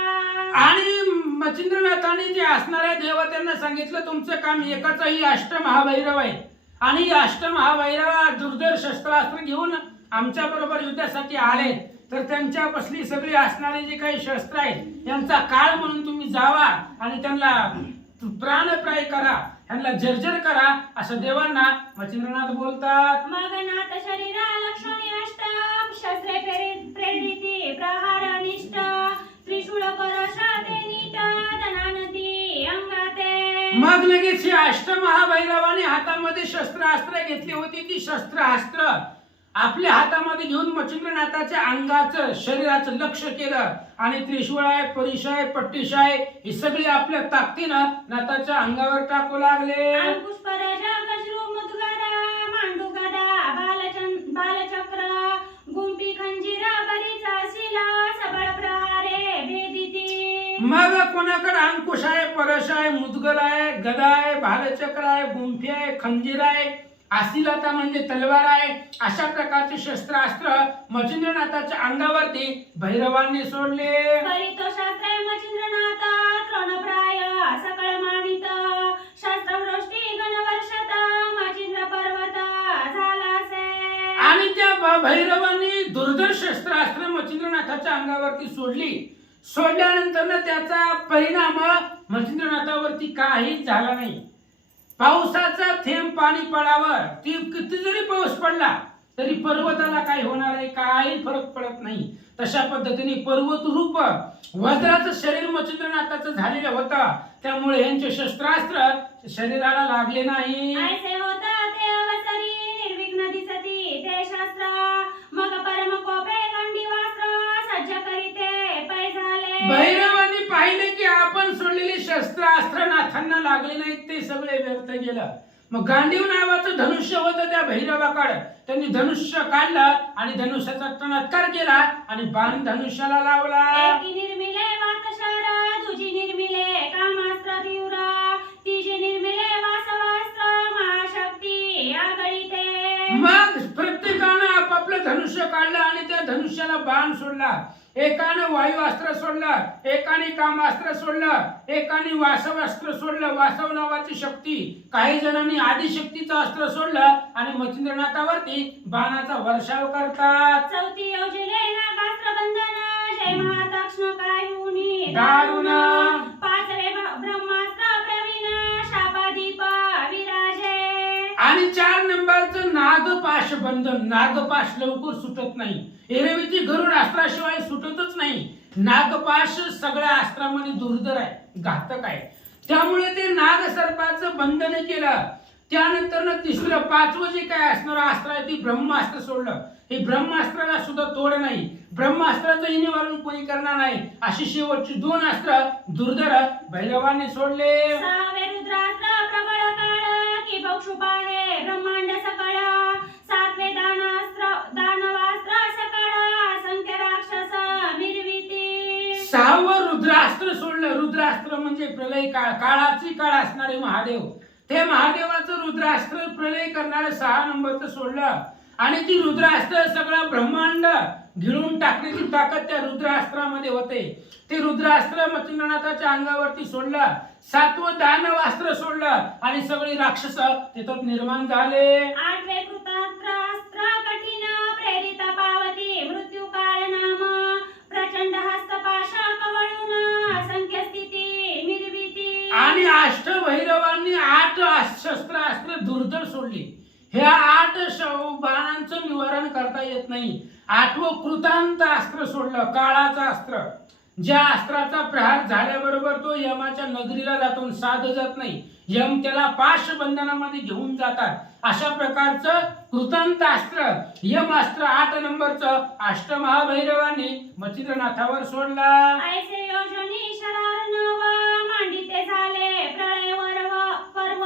आणि मच्छिंद्रनाथाने जे असणाऱ्या देवतांना सांगितलं तुमचं काम एकच आहे, अष्टमहाभैरव आहे आणि अष्टमहाभैरव दुर्धर शस्त्रास्त्र घेऊन आमच्या बरोबर युद्धासाठी आले तर त्यांच्यापासली सगळी असणारे जे काही शस्त्र आहेत त्यांचा काळ म्हणून तुम्ही जावा आणि त्यांना प्राणप्राय करा, त्यांना जर्जर करा असं देवांना मच्छिंद्रनाथ बोलतात. मग नाथ शरीरा लक्षणी अष्ट शस्त्रे प्रेरिती प्रहार अनिष्ट त्रिशूळ परशाते नीट धनानदी अंगाते. मग लगेच ही अष्टमहाभैरवाने हातामध्ये शस्त्रास्त्र घेतली होती. ती शस्त्रास्त्र आपल्या हातामध्ये घेऊन मच्छिंद्रनाथाच्या अंगाचं शरीराचं लक्ष केलं आणि त्रिशूळ आहे, परिश आहे, पट्टीश आहे ही सगळी आपल्या ताकदीनं नाथाच्या अंगावर टाकू लागले. अंकुश पराजा गजरू मुद्गरा मांडू गदा बालचक्र गुंपी खंजीरा बरीचा शिला सबळ प्रहारे भेदिती. मग कोणाकडे अंकुश आहे, परश आहे, मुदगल आहे, गदा आहे, भालचक्र आहे, गुंफी आहे, खंजीर आहे, आसिलता म्हणजे तलवार आहे. अशा प्रकारचे शस्त्रास्त्र मच्छिंद्रनाथाच्या अंगावरती भैरवांनी सोडले. परितो शास्त्रे मच्छिंद्रनाथ तृणप्राय सकळ मानित शास्त्रवृष्टी गणवर्षत मच्छिंद्र पर्वत झालासे. आणि त्या भैरवांनी दुर्धर शस्त्रास्त्र मच्छिंद्रनाथाच्या अंगावरती सोडली. सोडल्यानंतर त्याचा परिणाम मच्छिंद्रनाथावरती काहीच झाला नाही. पावसाचा थेंब पाणी पडावर ती किती जरी पाऊस पडला तरी पर्वताला काही होणार आहे, काही फरक पडत नाही. तशा पद्धतीने पर्वत रूप वज्राचं शरीर मच्छिंद्रनाथाचं झालेलं होतं. त्यामुळे यांचे शस्त्रास्त्र शरीराला लागले नाही. ऐसे होता ते अवसरी निर्विघ्न दिसती ते शास्त्र मग परम कोपे गंडी वस्त्र सज्ज करीते पै झाले. भैरवांनी पाहिले की आपण सोडलेली शस्त्रास्त्र नाथांना लागले नाहीत, ते सगळे व्यर्थ गेलं. मग गांडीव नावाचं धनुष्य होतं त्या भैरवाकडे. त्यांनी धनुष्य काढलं आणि धनुष्याचा टणत्कार केला आणि बाण धनुष्याला लावला. एकी निर्मिले वातशार दुजी निर्मिले कामास्त्र तीव्र तिजी निर्मिले वासवास्त्र महाशक्ती आगळीते. मग प्रत्येकानं आपापलं धनुष्य काढलं आणि त्या धनुष्याला बाण सोडला. एकानं वायू अस्त्र सोडलं, एकाने कामास्त्र सोडलं, एकाने वासव अस्त्र सोडलं, वासव नावाची शक्ती. काही जणांनी आदिशक्तीचं अस्त्र सोडलं आणि मच्छिंद्रनाथावरती बाणाचा वर्षाव करतात. चौथी योजिले नागास्त्र बंधन जय महाताक्ष्ण कायुनी दारुण. पाचवे ब्रह्मास्त्र प्रवीण शापादीप विराजे. आणि 4 नंबरचं नागपाश बंधन. नागपाश लवकर सुटत नाही. एरवीची गरुड अस्त्राशिवाय सुटतच नाही. नागपाश सगळ्या अस्त्रामध्ये दुर्धर आहे, घातक आहे. त्यामुळे ते नाग सर्पाचं बंधन केलं. त्यानंतर तिसरं 5वं जे काय असणारं अस्त्र आहे ते ब्रह्मास्त्र सोडलं. हे ब्रह्मास्त्राला सुद्धा तोड नाही. ब्रह्मास्त्राचं निवारण कोणी करणार नाही. अशी शेवटची 2 अस्त्र दुर्धर भैरवांनी सोडले. सहावे रुद्रास्त्र प्रबळ काळ की बक्षुपा हे ब्रह्मांड सकळ. सातवे दानवास्त्र सकळ असंख्य राक्षस मिरविती. 6वं रुद्रास्त्र सोडलं. रुद्रास्त्र म्हणजे प्रलय काळ, काळाची काळ असणारे महादेव. ते महादेवाचं रुद्रास्त्र प्रलय करणारे 6 नंबरचं सोडलं आणि ती रुद्रास्त्र सगळं ब्रह्मांड गिळून टाकण्याची ताकद त्या रुद्रास्त्रामध्ये होते. ते रुद्रास्त्र मच्छिंद्रनाथाच्या अंगावरती सोडलं. 7वं दानवास्त्र सोडलं आणि सगळी राक्षस तिथं निर्माण झाले. 8वे कृतास्त्र कठीण प्रेरित पावती मृत्यू काळ नाम प्रचंड हस्तपाश कवळून असंख्य स्थिती मिरविती. आणि अष्टभैरवांनी 8 शस्त्रास्त्र दुर्धर सोडली. ह्या 8 बाणांचं निवारण करता येत नाही. 8वं कृतांत अस्त्र सोडलं, काळाचं अस्त्र. ज्या अस्त्राचा प्रहार झाल्याबरोबर तो यमाच्या नगरीला जातो, साध जात नाही. यम त्याला पाश बंधनामध्ये घेऊन जातात. अशा प्रकारचं कृतांत अस्त्र यम अस्त्र 8 नंबरचं अष्टमहाभैरवांनी मच्छिंद्रनाथावर सोडला. ऐसे योजनी शरार नव मांडिते झाले प्रळय पर्व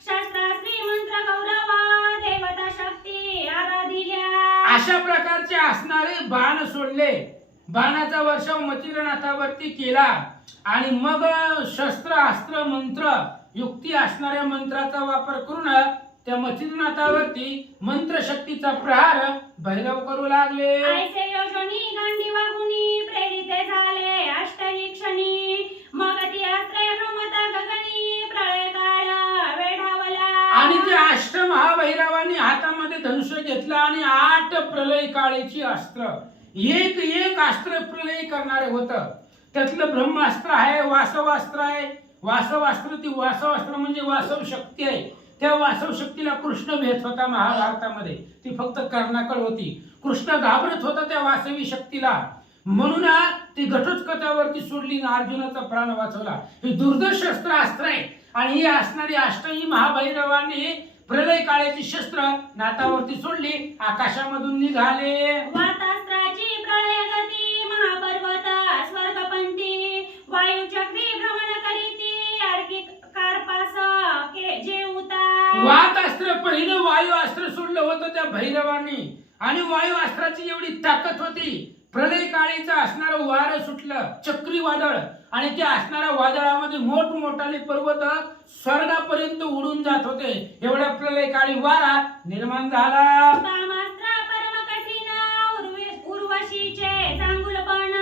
शास्त्रास्त्री मंत्र गौरव देवता शक्ती आराधिल्या. अशा प्रकारचे असणारे बाण सोडले. बाणाचा वर्षाव मच्छिंद्रनाथावरती केला आणि मग शस्त्र अस्त्र मंत्र युक्ती असणाऱ्या मंत्राचा वापर करून त्या मच्छिंद्रनाथावरती मंत्रशक्तीचा प्रहार भैरव करू लागले. ऐसे योजनी गांडी वागुनी प्रेरिते झाले अष्टही क्षणी मग ती अस्त्रे भ्रमता गगनी प्रळय काळ वेढावला. आणि ते अष्टमहाभैरवांनी हातामध्ये धनुष्य घेतलं आणि 8 प्रलय काळीची अस्त्र, एक एक अस्त्र प्रलय करणारे होतं. त्यातलं ब्रह्मास्त्र आहे, वासवास्त्र आहे. वासवास्त्र, ती वासवास्त्र म्हणजे वासव शक्ती आहे. त्या वासव शक्तीला कृष्ण भेट होता महाभारतामध्ये, ती फक्त कर्णाकड होती. कृष्ण घाबरत होता त्या वासवी शक्तीला, म्हणून ती घटोत्कचावरती सोडली आणि अर्जुनाचा प्राण वाचवला. हे दुर्धर्ष अस्त्र आहे. आणि ही असणारी अष्टही महाभैरवांनी प्रलय काळाची शस्त्र नातावरती सोडली, आकाशामधून निघाले. वातास्त्राची प्रलय गती, महापर्वत स्वर्गपंथी, वायुचक्री भ्रमण करीती, अडकी कार्पास के जेवता. वातास्त्र पहिलं वायू अस्त्र सोडलं होतं त्या भैरवांनी, आणि वायू अस्त्राची एवढी ताकद होती. प्रलय काळीचं असणारं वारं सुटलं, चक्रीवादळ, आणि त्या असणाऱ्या वादळामध्ये मोठमोठाले पर्वत स्वर्गापर्यंत उडून जात होते. एवढा प्रलय काळी वारा निर्माण झाला. कामास्त्र परम कठीण, उर्वशीचे चांगुलपण,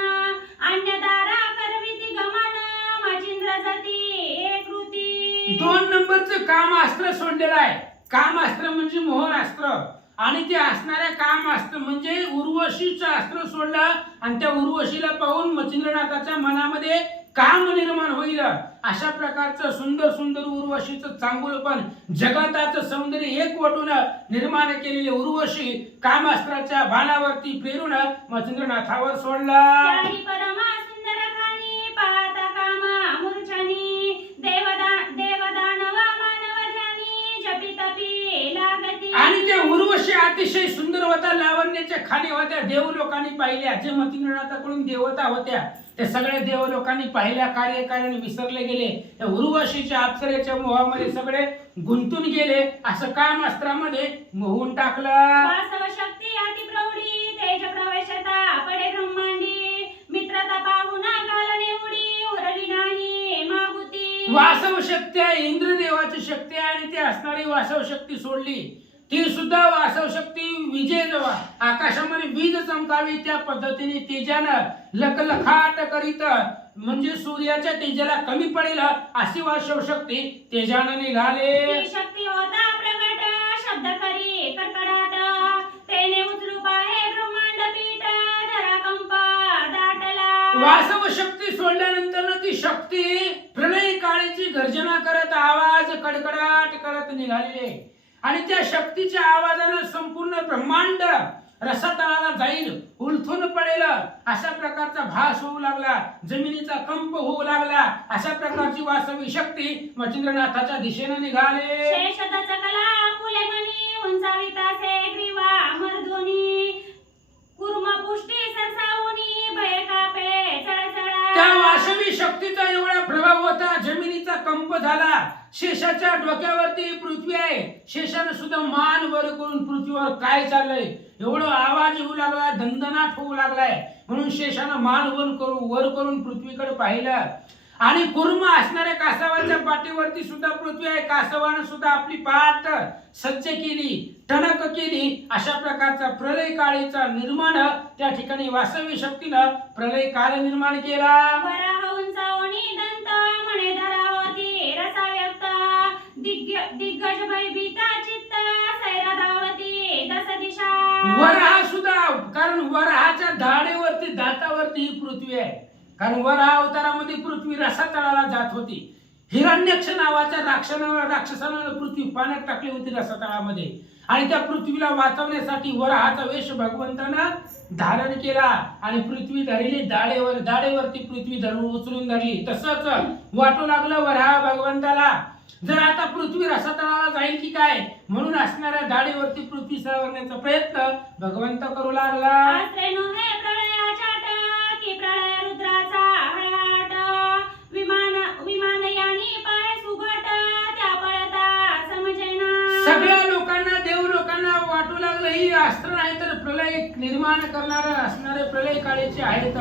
अन्यदारा करविती गमन, मचिंद्र जती एक कृती. 2 नंबरचं कामास्त्र सोडलेलं आहे. कामास्त्र म्हणजे मोहनास्त्र, आणि ते असणाऱ्या कामास्त्र म्हणजे उर्वशीचं अस्त्र सोडलं, आणि त्या उर्वशीला पाहून मच्छिंद्रनाथाच्या मनामध्ये काम निर्माण होईल. अशा प्रकारचं सुंदर सुंदर उर्वशीचं चांगुलपण, जगताचं सौंदर्य एकवटून निर्माण केलेले उर्वशी कामास्त्राच्या बाणावरती प्रेरून मच्छिंद्रनाथावर सोडला. त्याही परमा सुंदर खानी, पाहता कामा मूर्छनी, देवदानव मानव ध्यानी, जपी तपी लागती. आणि त्या उर्वशी अतिशय सुंदर होत्या, लावण्याच्या खाणी होत्या. देव लोकांनी पाहिल्या, जे मच्छिंद्रनाथाकडून देवता होत्या त्या सगळ्या देव लोकांनी पाहिल्या, कार्यकारिणी विसरले गेले. त्या उर्वशीच्या अप्सरेच्या मोहामध्ये सगळे गुंतून गेले. असं काम अस्त्रामध्ये मोहून टाकलं. वासव शक्ती अति प्रौढी, तेज प्रवेशता पडे ब्रह्मांडी, मित्रता पाहुना कालने उडी, उरली नाही मागुती. वासव शक्ती आहे, इंद्रदेवाची शक्ती आहे, आणि ती असणारी वासव शक्ती सोडली. ती सुद्धा वासव शक्ती विजय जवा आकाशामध्ये वीज चमकावी त्या पद्धतीने तेजानं लखलखाट करीत, म्हणजे सूर्याच्या तेजाला कमी पडेल अशी वासव शक्ती तेजानं निघाले. ती शक्ती होता प्रगट, शब्द करी कडकडाट, तेने उचलू पाहे ब्रह्मांड पीठ, धरा कंप दाटला. वासव शक्ती सोडल्यानंतर ती शक्ती प्रलय काळीची गर्जना करत, आवाज कडकडाट करत निघालेली, आणि त्या शक्तीच्या आवाजानं संपूर्ण ब्रह्मांड रसातळाला जाईल, उलथून पडेल अशा प्रकारचा भास होऊ लागला, जमिनीचा कंप होऊ लागला. अशा प्रकारची वासवी शक्ती मच्छिंद्रनाथाच्या दिशेने निघाले. शेष दचकला फुले मनी, उंचावितासे ग्रीवा मर्दोनी, कुर्म पुष्टी सरसावूनी, भय कापे चळचळा. त्या वासवी शक्तीचा एवढा प्रभाव होता, जमिनीचा कंप झाला. शेषाच्या डोक्यावरती पृथ्वी आहे, शेषानं सुद्धा मान वर करून पृथ्वीवर काय चाललंय एवढं आवाज येऊ लागला, दणदणाट होऊ लागलाय. म्हणून शेषानं मान वर करून पृथ्वीकडे पाहिलं, आणि कुर्म असणाऱ्या कासवाच्या पाठीवरती सुद्धा पृथ्वी आहे. कासवानं सुद्धा आपली पाठ सज्ज केली, टणक केली. अशा प्रकारचा प्रलय काळीचा निर्माण त्या ठिकाणी वासवी शक्तीनं प्रलय काळ निर्माण केला. वराह उंचावणी दंत, म्हणे धरावती रसा व्यक्त, दिग्गज भयभीता चित्त, सैराधावती दस दिशा. वराह सुद्धा, कारण वराहाच्या दाढेवरती दातावरती ही पृथ्वी आहे. कारण वराह अवतारामध्ये पृथ्वी रसातळाला जात होती. हिरण्यक्ष नावाच्या राक्षसानं पृथ्वी पाण्यात टाकली होती रसातळामध्ये, आणि त्या पृथ्वीला वाचवण्यासाठी वराहाचा वेश भगवंतानं धारण केला, आणि पृथ्वी धरली दाढेवरती पृथ्वी उचलून धरली. तसंच वाटू लागलं वराह भगवंताला, जर आता पृथ्वी रसातळाला जाईल की काय, म्हणून असणाऱ्या दाढेवरती पृथ्वी सावरण्याचा प्रयत्न भगवंत करू लागला. आश्रेणो हे प्रळयाचाट, की प्रळय रुद्राचा हळहट, विमान यानी पाय सुघट, त्या पळता समजेना. सगळ्या लोकांना, देव लोकांना वाटू लागलं ही अस्त्र नाही तर प्रलय निर्माण करणारे असणारे प्रलय काळीचे आहेत.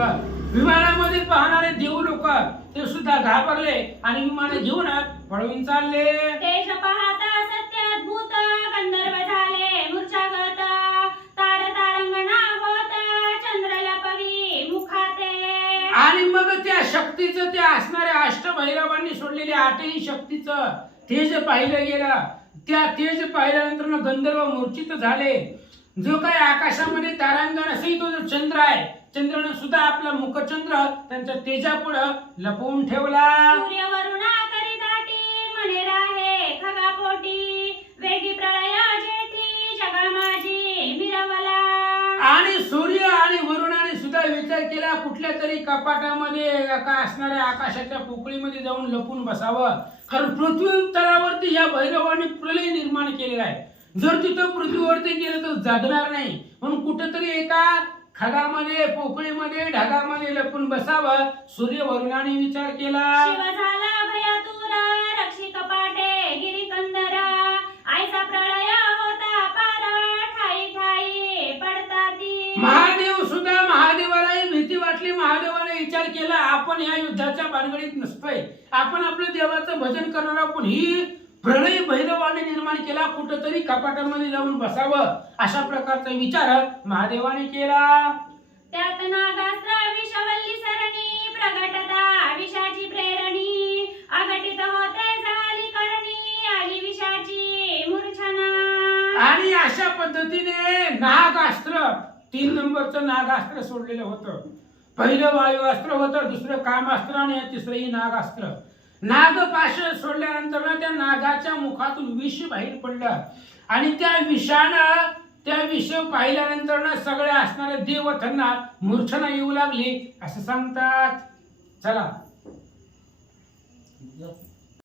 विमानामध्ये पाहणारे देव लोक ते सुद्धा घाबरले, आणि विमान घेऊन पळून चालले. तेज पाहता सत्य अद्भुत, गंधर्व झाले मूर्छागत, तार तारंगणा होत, चंद्र लपवी मुखाते. आणि मग त्या शक्तीचं, त्या असणाऱ्या अष्टभैरवांनी सोडलेल्या 8ही शक्तीचं तेज पाहिलं गेलं. त्या तेज पाहिल्यानंतर गंधर्व मूर्छित झाले. जो काही आकाशामध्ये तारांगण असे तो जो चंद्र आहे, चंद्राने सुद्धा आपला मुखचंद्र त्यांच्या तेजापुढं लपवून ठेवला. सूर्य वरुणा करी दाटी म्हणे राहे खगापोटी वेगी प्रळय जेठी जगा माझी मिरवला. आणि सूर्य आणि वरुणाने सुद्धा विचार केला कुठल्या तरी कपाटामध्ये का असणाऱ्या आकाशाच्या पोकळीमध्ये जाऊन लपून बसावं, कारण पृथ्वी तलावरती या भैरवाने प्रलय निर्माण केलेला आहे. जर तिथं पृथ्वीवरती गेलं तर जागणार नाही, म्हणून कुठेतरी एका खगामध्ये पोकळीमध्ये ढगामध्ये लपून बसावं सूर्य वरुणाने विचार केला. शिव झाला भयातुर रक्षी कपाटे गिरी कंदरा आयसा प्रळय होता पार ठाई ठाई पडताती. महादेव सुद्धा महादेवालाही भीती वाटली. महादेवाने विचार केला आपण या युद्धाच्या भानगडीत नसतोय, आपण आपल्या देवाचं भजन करणार आहोत. ही प्रलय भैरवाने निर्माण केला, कुठंतरी कपाटामध्ये जाऊन बसावं अशा प्रकारचा विचार महादेवाने केला. त्यात नागास्त्र विषवल्ली सरणी प्रगटता विषाची प्रेरणी अघटित होते झाली करणी आली विषाची मूर्छना. आणि अशा पद्धतीने नागास्त्र 3 नंबरचं नागास्त्र सोडलेलं होतं. पहिलं वायुअस्त्र होतं, दुसरं कामास्त्र आणि तिसरंही नागास्त्र. नागपाश सोडल्यानंतर ना त्या नागाच्या मुखातून विष बाहेर पडलं आणि त्या विषानं त्या विष पाहिल्यानंतर ना सगळ्या असणाऱ्या देव त्यांना मूर्छना येऊ लागली असं सांगतात. चला